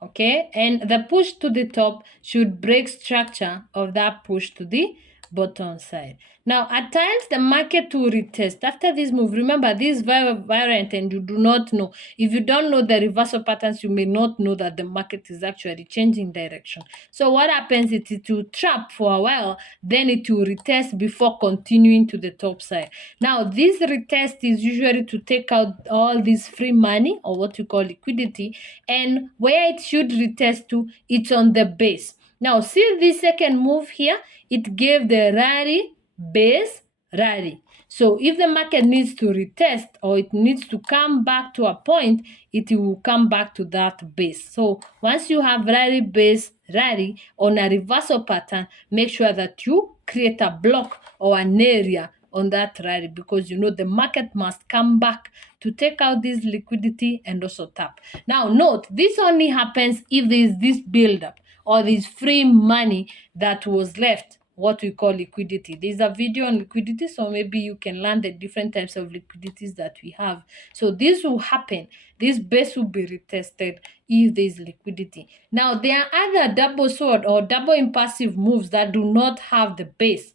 Okay, and the push to the top should break structure of that push to the bottom side. Now, at times, the market will retest. After this move, remember, this is very variant and you do not know. If you don't know the reversal patterns, you may not know that the market is actually changing direction. So what happens is it will trap for a while, then it will retest before continuing to the top side. Now, this retest is usually to take out all this free money, or what you call liquidity, and where it should retest to, it's on the base. Now, see this second move here, it gave the rally, base, rally. So if the market needs to retest or it needs to come back to a point, it will come back to that base. So once you have rally, base, rally on a reversal pattern, make sure that you create a block or an area on that rally, because you know the market must come back to take out this liquidity and also tap. Now note, this only happens if there is this buildup or this free money that was left, what we call liquidity. There's a video on liquidity, so maybe you can learn the different types of liquidities that we have. So this will happen. This base will be retested if there's liquidity. Now, there are other double sword or double impulsive moves that do not have the base.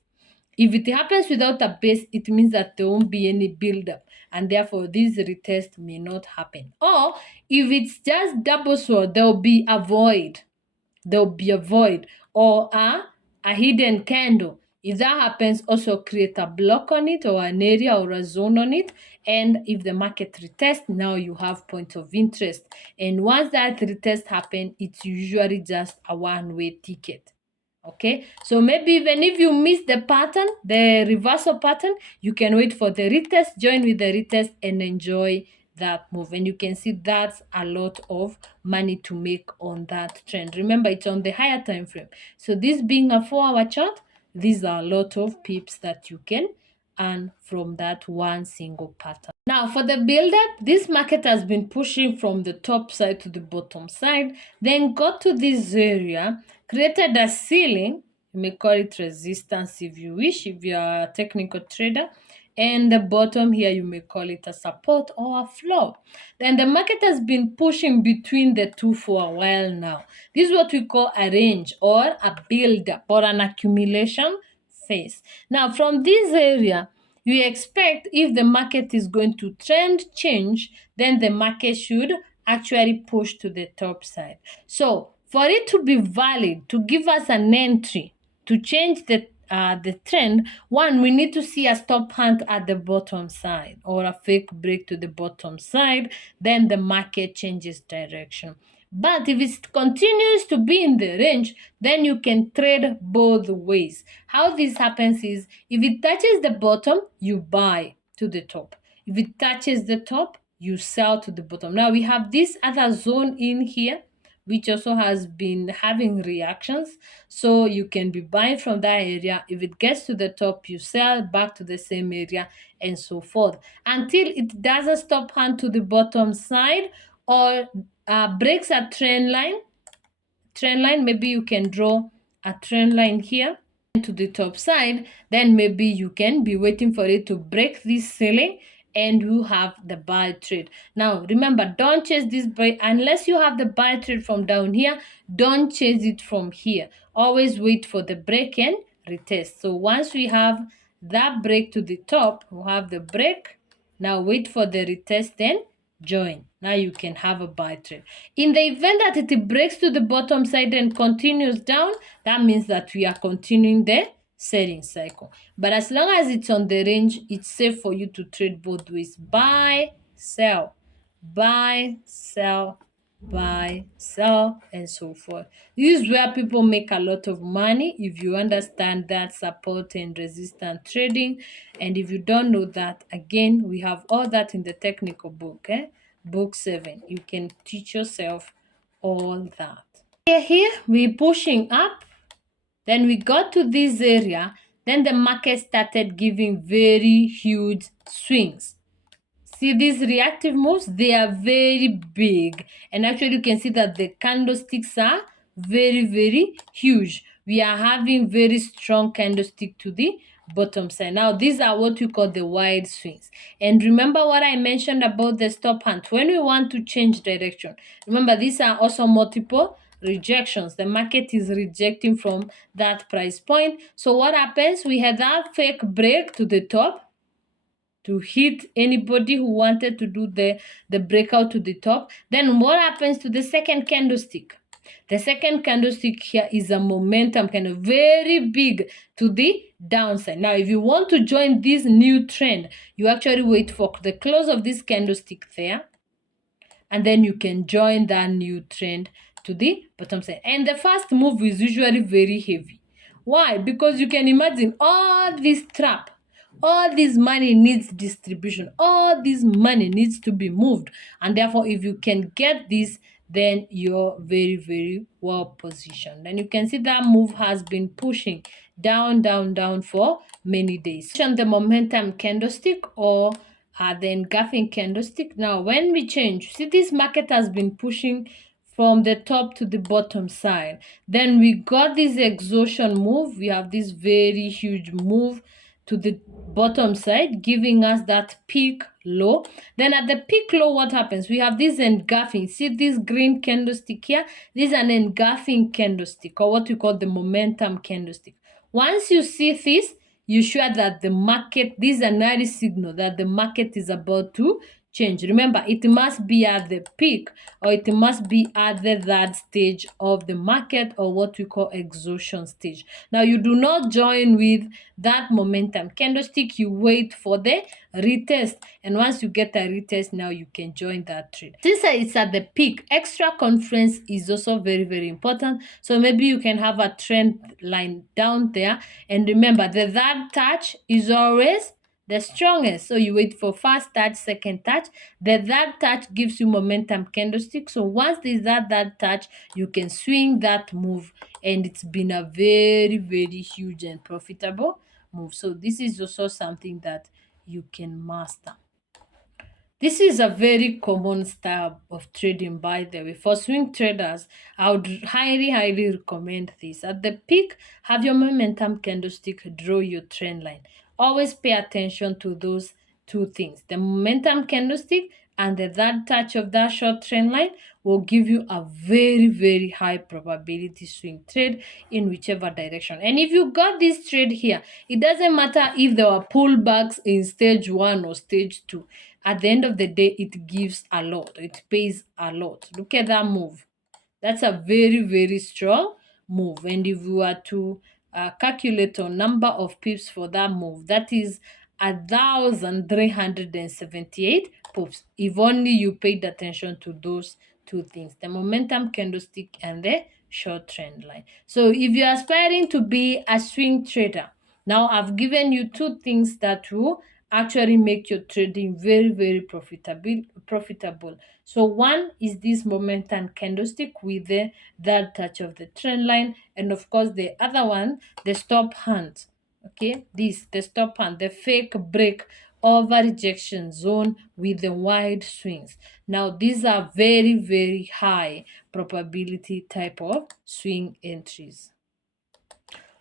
If it happens without a base, it means that there won't be any buildup, and therefore this retest may not happen. Or if it's just double sword, there will be a void. There will be a void or a hidden candle. If that happens, also create a block on it or an area or a zone on it. And if the market retests, now you have point of interest. And once that retest happens, it's usually just a one-way ticket. Okay, so maybe even if you miss the pattern, the reversal pattern, you can wait for the retest, join with the retest, and enjoy that move. And you can see that's a lot of money to make on that trend. Remember, it's on the higher time frame. So this being a 4-hour chart, these are a lot of pips that you can earn from that one single pattern. Now, for the buildup, this market has been pushing from the top side to the bottom side, then got to this area, created a ceiling. You may call it resistance if you wish, if you are a technical trader. And the bottom here, you may call it a support or a floor. Then the market has been pushing between the two for a while now. This is what we call a range or a buildup or an accumulation phase. Now, from this area, you expect if the market is going to trend change, then the market should actually push to the top side. So for it to be valid, to give us an entry, to change the trend, one, we need to see a stop hunt at the bottom side or a fake break to the bottom side, then the market changes direction. But if it continues to be in the range, then you can trade both ways. How this happens is, if it touches the bottom, you buy to the top. If it touches the top, you sell to the bottom. Now we have this other zone in here, which also has been having reactions. So you can be buying from that area. If it gets to the top, you sell back to the same area and so forth until it doesn't stop hunt to the bottom side or breaks a trend line. Maybe you can draw a trend line here to the top side. Then maybe you can be waiting for it to break this ceiling and you have the buy trade. Now remember, don't chase this buy unless you have the buy trade from down here. Don't chase it from here. Always wait for the break and retest. So once we have that break to the top, we'll have the break. Now wait for the retest and join. Now you can have a buy trade. In the event that it breaks to the bottom side and continues down, that means that we are continuing the selling cycle. But as long as it's on the range, it's safe for you to trade both ways. Buy, sell, buy, sell, buy, sell, and so forth. This is where people make a lot of money if you understand that support and resistance trading. And if you don't know that, again, we have all that in the technical book, book 7. You can teach yourself all that. Here we're pushing up. Then we got to this area. Then the market started giving very huge swings. See these reactive moves? They are very big. And actually you can see that the candlesticks are very, very huge. We are having very strong candlestick to the bottom side. Now these are what we call the wide swings. And remember what I mentioned about the stop hunt. When we want to change direction, remember these are also multiple rejections. The market is rejecting from that price point. So what happens? We had that fake break to the top to hit anybody who wanted to do the breakout to the top. Then what happens to the second candlestick? The second candlestick here is a momentum kind of very big to the downside. Now, if you want to join this new trend, you actually wait for the close of this candlestick there, and then you can join that new trend to the bottom side. And the first move is usually very heavy. Why? Because you can imagine all this trap, all this money needs distribution, all this money needs to be moved, and therefore if you can get this, then you're very, very well positioned. And you can see that move has been pushing down, down, down for many days. The momentum candlestick or the engulfing candlestick. Now when we change, see this market has been pushing from the top to the bottom side. Then we got this exhaustion move. We have this very huge move to the bottom side, giving us that peak low. Then at the peak low, what happens? We have this engulfing. See this green candlestick here? This is an engulfing candlestick, or what we call the momentum candlestick. Once you see this, you sure that the market, this is an early signal that the market is about to change. Remember, it must be at the peak, or it must be at the third stage of the market, or what we call exhaustion stage. Now, you do not join with that momentum candlestick. You wait for the retest, and once you get a retest, now you can join that trade. Since it's at the peak, extra conference is also very, very important. So maybe you can have a trend line down there, and remember the third touch is always the strongest. So you wait for first touch, second touch. The third touch gives you momentum candlestick. So once there's that third touch, you can swing that move, and it's been a very, very huge and profitable move. So this is also something that you can master. This is a very common style of trading, by the way. For swing traders, I would highly, highly recommend this. At the peak, have your momentum candlestick draw your trend line. Always pay attention to those two things. The momentum candlestick and the third touch of that short trend line will give you a very, very high probability swing trade in whichever direction. And if you got this trade here, it doesn't matter if there were pullbacks in stage 1 or stage 2. At the end of the day, it gives a lot. It pays a lot. Look at that move. That's a very, very strong move. And if you were to calculate a number of pips for that move, that is 1,378 pips. If only you paid attention to those two things, the momentum candlestick and the short trend line. So if you're aspiring to be a swing trader, now I've given you two things that will actually make your trading very, very profitable. So one is this momentum candlestick with the third touch of the trend line, and of course the other one, the stop hand. Okay, this the stop hand, the fake break over rejection zone with the wide swings. Now these are very, very high probability type of swing entries.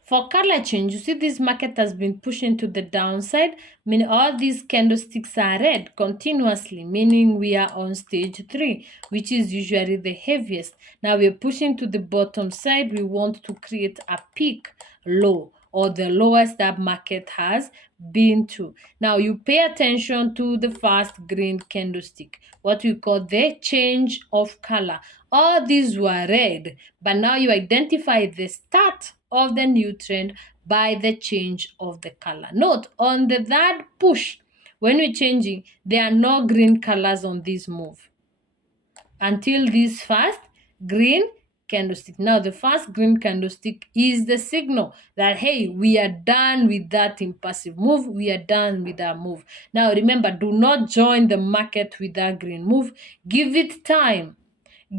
For color change, you see this market has been pushing to the downside, meaning all these candlesticks are red continuously, meaning we are on stage 3, which is usually the heaviest. Now we're pushing to the bottom side. We want to create a peak low, or the lowest that market has been to. Now you pay attention to the first green candlestick, what we call the change of color. All these were red, but now you identify the start of the new trend by the change of the color. Note, on the third push, when we're changing, there are no green colors on this move until this first green candlestick. Now the first green candlestick is the signal that, hey, we are done with that impulsive move. We are done with that move. Now remember, do not join the market with that green move. Give it time.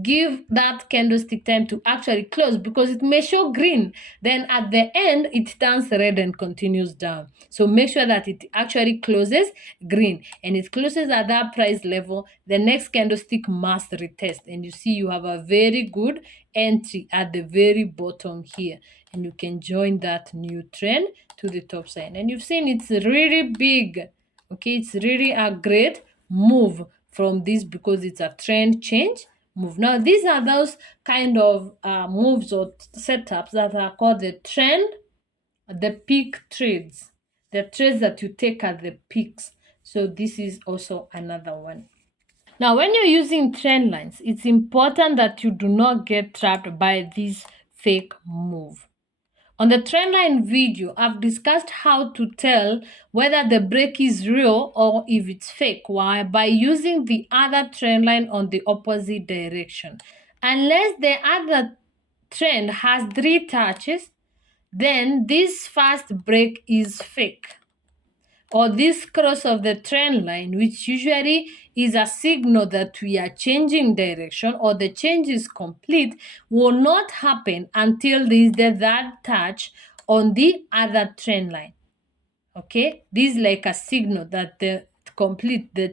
Give that candlestick time to actually close, because it may show green, then at the end it turns red and continues down. So make sure that it actually closes green, and it closes at that price level. The next candlestick must retest, and you see you have a very good entry at the very bottom here, and you can join that new trend to the top side. And you've seen it's really big. Okay, it's really a great move from this, because it's a trend change move. Now, these are those kind of moves or setups that are called the trend, the peak trades, the trades that you take at the peaks. So this is also another one. Now, when you're using trend lines, it's important that you do not get trapped by this fake move. On the trendline video, I've discussed how to tell whether the break is real or if it's fake. Why? By using the other trendline on the opposite direction. Unless the other trend has 3 touches, then this first break is fake, or this cross of the trend line, which usually is a signal that we are changing direction or the change is complete, will not happen until there is the third touch on the other trend line. Okay, this is like a signal that the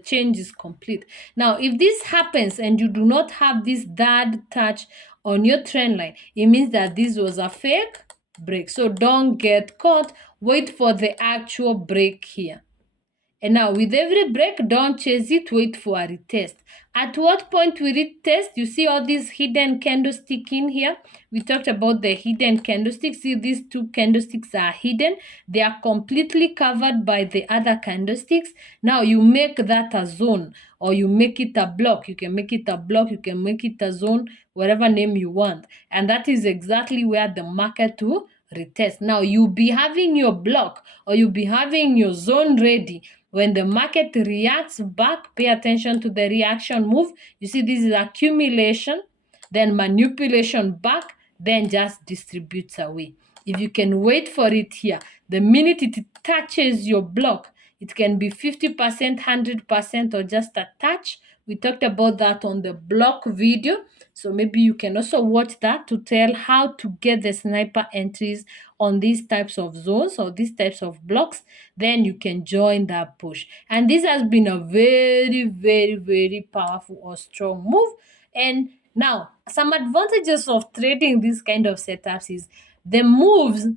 change is complete. Now, if this happens and you do not have this third touch on your trend line, it means that this was a fake break. So don't get caught. Wait for the actual break here. And now with every break, don't chase it, wait for a retest. At what point we retest? You see all these hidden candlestick in here? We talked about the hidden candlesticks. See, these 2 candlesticks are hidden. They are completely covered by the other candlesticks. Now you make that a zone, or you make it a block. You can make it a block, you can make it a zone, whatever name you want. And that is exactly where the market will retest. Now you'll be having your block, or you'll be having your zone ready. When the market reacts back, pay attention to the reaction move. You see, this is accumulation, then manipulation back, then just distributes away. If you can wait for it here, the minute it touches your block, it can be 50%, 100%, or just a touch. We talked about that on the block video. So maybe you can also watch that to tell how to get the sniper entries on these types of zones or these types of blocks. Then you can join that push. And this has been a very, very, very powerful or strong move. And now, some advantages of trading these kind of setups is the moves,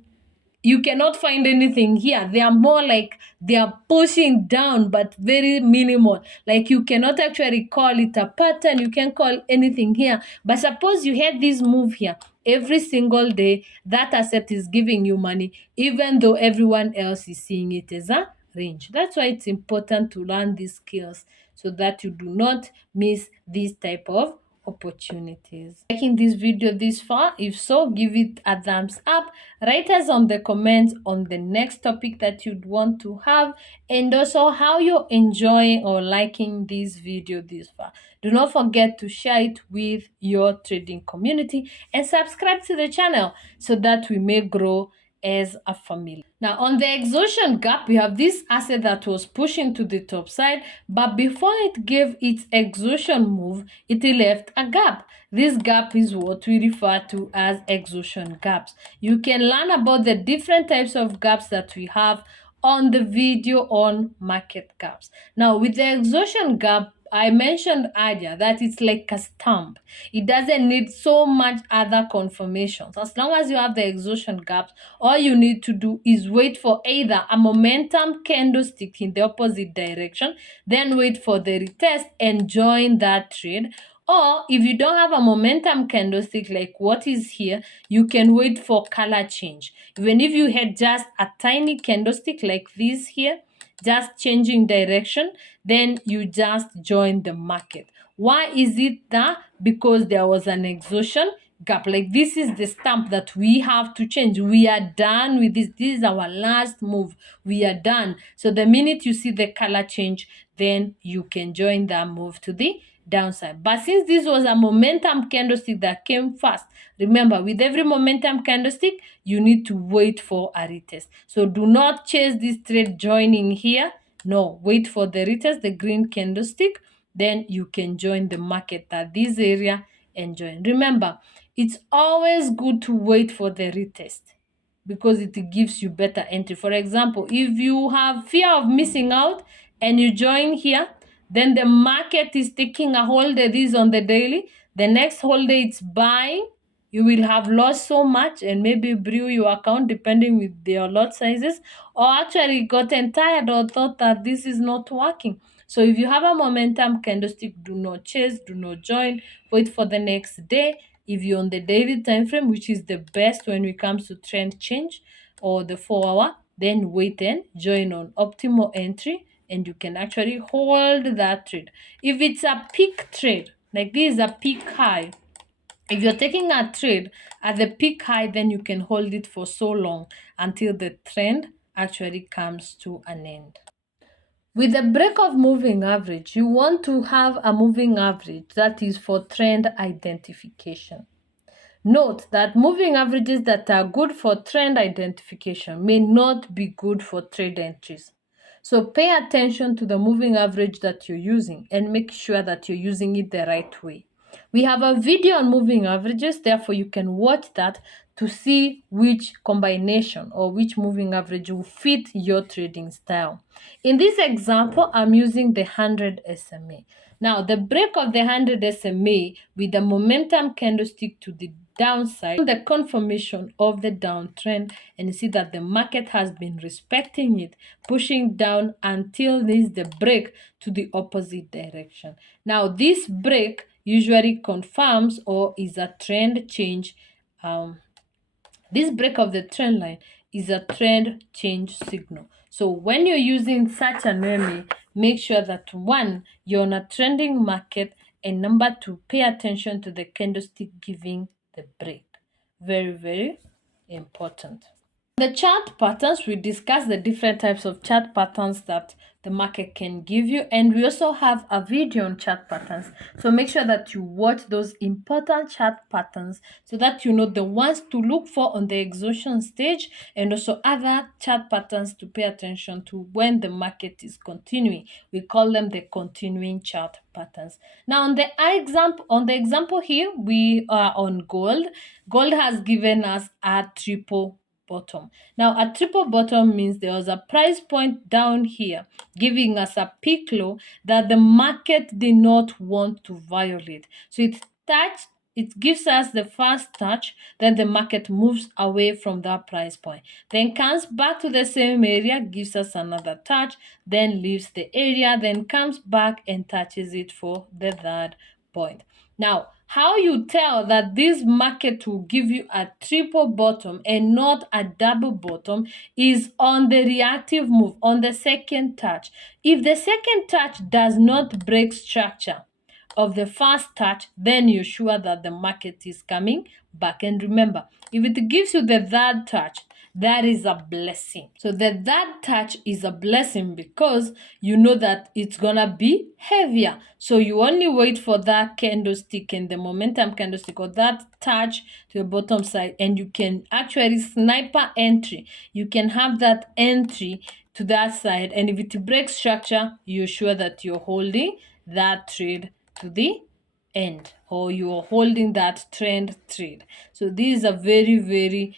you cannot find anything here. They are more like they are pushing down, but very minimal. Like you cannot actually call it a pattern. You can call anything here. But suppose you had this move here every single day, that asset is giving you money, even though everyone else is seeing it as a range. That's why it's important to learn these skills so that you do not miss this type of opportunities. Liking this video this far? If so, give it a thumbs up. Write us on the comments on the next topic that you'd want to have, and also how you're enjoying or liking this video this far. Do not forget to share it with your trading community and subscribe to the channel so that we may grow as a family. Now, on the exhaustion gap, we have this asset that was pushing to the top side, but before it gave its exhaustion move, it left a gap. This gap is what we refer to as exhaustion gaps. You can learn about the different types of gaps that we have on the video on market gaps. Now, with the exhaustion gap, I mentioned earlier that it's like a stamp. It doesn't need so much other confirmations. As long as you have the exhaustion gaps, all you need to do is wait for either a momentum candlestick in the opposite direction, then wait for the retest and join that trade. Or if you don't have a momentum candlestick like what is here, you can wait for color change. Even if you had just a tiny candlestick like this here, just changing direction, then you just join the market. Why is it that? Because there was an exhaustion gap. Like this is the stamp that we have to change. We are done with this. This is our last move. We are done. So the minute you see the color change, then you can join that move to the downside. But since this was a momentum candlestick that came fast, remember, with every momentum candlestick, you need to wait for a retest. So do not chase this trade joining here. No, wait for the retest, the green candlestick, then you can join the market at this area and join. Remember, it's always good to wait for the retest because it gives you better entry. For example, if you have fear of missing out and you join here, then the market is taking a whole day, this on the daily, the next whole day it's buying, you will have lost so much and maybe brew your account depending with your lot sizes, or actually gotten tired or thought that this is not working. So if you have a momentum candlestick, do not chase, do not join, wait for the next day. If you're on the daily time frame, which is the best when it comes to trend change, or the 4 hour, then wait and join on optimal entry, and you can actually hold that trade. If it's a peak trade, like this is a peak high, if you're taking a trade at the peak high, then you can hold it for so long until the trend actually comes to an end. With the break of moving average, you want to have a moving average that is for trend identification. Note that moving averages that are good for trend identification may not be good for trade entries. So pay attention to the moving average that you're using and make sure that you're using it the right way. We have a video on moving averages, therefore you can watch that to see which combination or which moving average will fit your trading style. In this example, I'm using the 100 SMA. Now, the break of the 100 SMA with the momentum candlestick to the downside, the confirmation of the downtrend, and you see that the market has been respecting it, pushing down until this is the break to the opposite direction. Now, this break usually confirms or is a trend change. This break of the trend line is a trend change signal. So when you're using such an enemy, make sure that one, you're on a trending market, and number two, pay attention to the candlestick giving the break. Very, very important. The chart patterns, we discuss the different types of chart patterns that the market can give you, and we also have a video on chart patterns. So make sure that you watch those important chart patterns so that you know the ones to look for on the exhaustion stage, and also other chart patterns to pay attention to when the market is continuing. We call them the continuing chart patterns. Now on the example here, we are on gold. Gold has given us a triple bottom. Now, a triple bottom means there was a price point down here giving us a peak low that the market did not want to violate. So it gives us the first touch, then the market moves away from that price point, then comes back to the same area, gives us another touch, then leaves the area, then comes back and touches it for the third point. Now, how you tell that this market will give you a triple bottom and not a double bottom is on the reactive move, on the second touch. If the second touch does not break structure of the first touch, then you're sure that the market is coming back. And remember, if it gives you the third touch, that is a blessing. So the third touch is a blessing because you know that it's gonna be heavier. So you only wait for that candlestick and the momentum candlestick or that touch to the bottom side, and you can actually sniper entry. You can have that entry to that side, and if it breaks structure, you're sure that you're holding that trade to the end, or you're holding that trend trade. So this is a very, very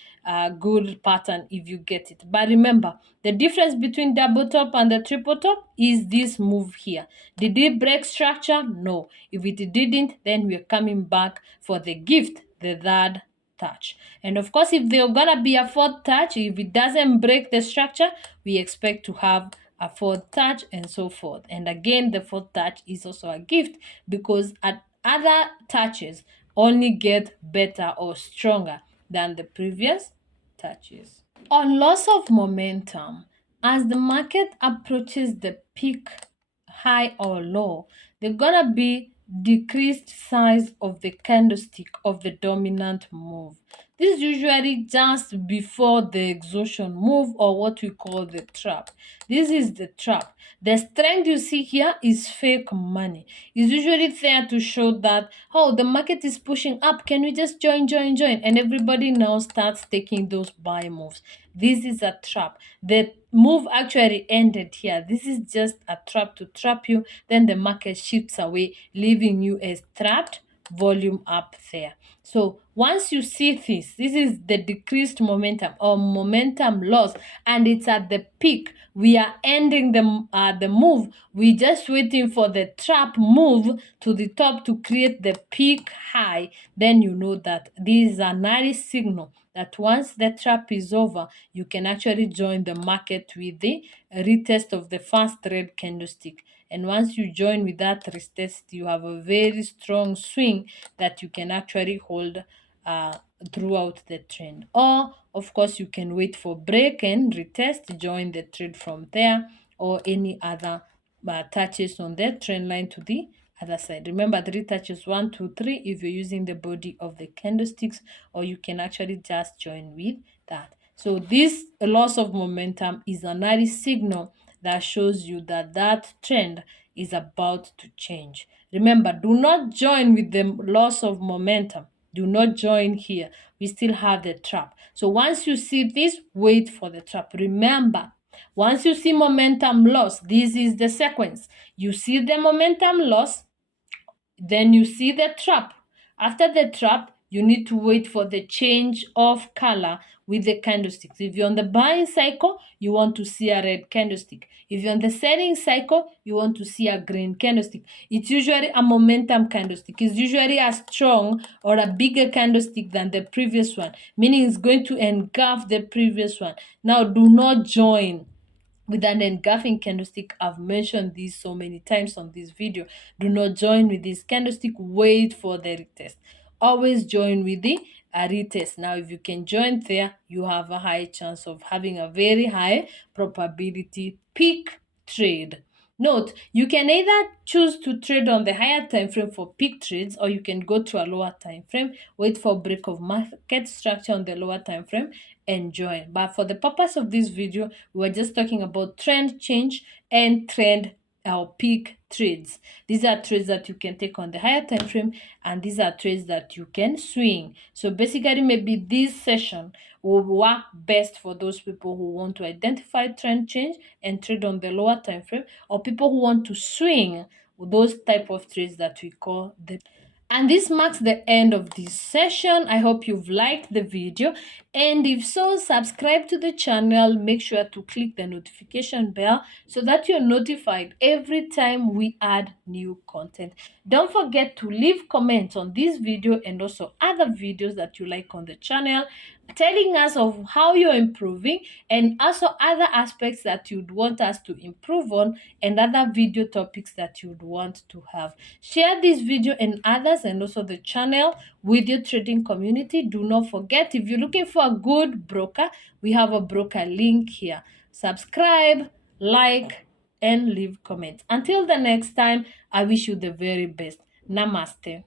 good pattern if you get it. But remember, the difference between double top and the triple top is this move here. Did it break structure? No. If it didn't, then we're coming back for the gift, the third touch. And of course, if there's gonna be a fourth touch, if it doesn't break the structure, we expect to have a fourth touch and so forth. And again, the fourth touch is also a gift because at other touches only get better or stronger than the previous touches. On loss of momentum, as the market approaches the peak high or low, there's gonna be decreased size of the candlestick of the dominant move. This is usually just before the exhaustion move, or what we call the trap. This is the trap. The strength you see here is fake money. It's usually there to show that, oh, the market is pushing up. Can we just join? And everybody now starts taking those buy moves. This is a trap. The move actually ended here. This is just a trap to trap you. Then the market shifts away, leaving you as trapped, volume up there. So once you see this is the decreased momentum or momentum loss, and it's at the peak. We are ending the move. We're just waiting for the trap move to the top to create the peak high. Then you know that this is a nice signal that once the trap is over, you can actually join the market with the retest of the first red candlestick. And once you join with that retest, you have a very strong swing that you can actually hold throughout the trend. Or of course you can wait for break and retest, join the trade from there, or any other touches on the trend line to the other side. Remember, three touches, 1, 2, 3, if you're using the body of the candlesticks, or you can actually just join with that. So this loss of momentum is another signal that shows you that that trend is about to change. Remember, do not join with the loss of momentum. Do not join here. We still have the trap. So once you see this, wait for the trap. Remember, once you see momentum loss, this is the sequence. You see the momentum loss, then you see the trap. After the trap, you need to wait for the change of color with the candlesticks. If you're on the buying cycle, you want to see a red candlestick. If you're on the selling cycle, you want to see a green candlestick. It's usually a momentum candlestick. It's usually a strong or a bigger candlestick than the previous one, meaning it's going to engulf the previous one. Now, do not join with an engulfing candlestick. I've mentioned this so many times on this video. Do not join with this candlestick. Wait for the retest. Always join with the retest. Now, if you can join there, you have a high chance of having a very high probability peak trade. Note, you can either choose to trade on the higher time frame for peak trades, or you can go to a lower time frame, wait for break of market structure on the lower time frame, and join. But for the purpose of this video, we're just talking about trend change and trend or peak trades. These are trades that you can take on the higher time frame, and these are trades that you can swing. So basically, maybe this session will work best for those people who want to identify trend change and trade on the lower time frame, or people who want to swing those type of trades that we call the. And this marks the end of this session. I hope you've liked the video, and if so, subscribe to the channel. Make sure to click the notification bell so that you're notified every time we add new content. Don't forget to leave comments on this video and also other videos that you like on the channel, telling us of how you're improving and also other aspects that you'd want us to improve on, and other video topics that you'd want to have. Share this video and others, and also the channel with your trading community. Do not forget, if you're looking for a good broker, we have a broker link here. Subscribe, like, and leave comments. Until the next time, I wish you the very best. Namaste.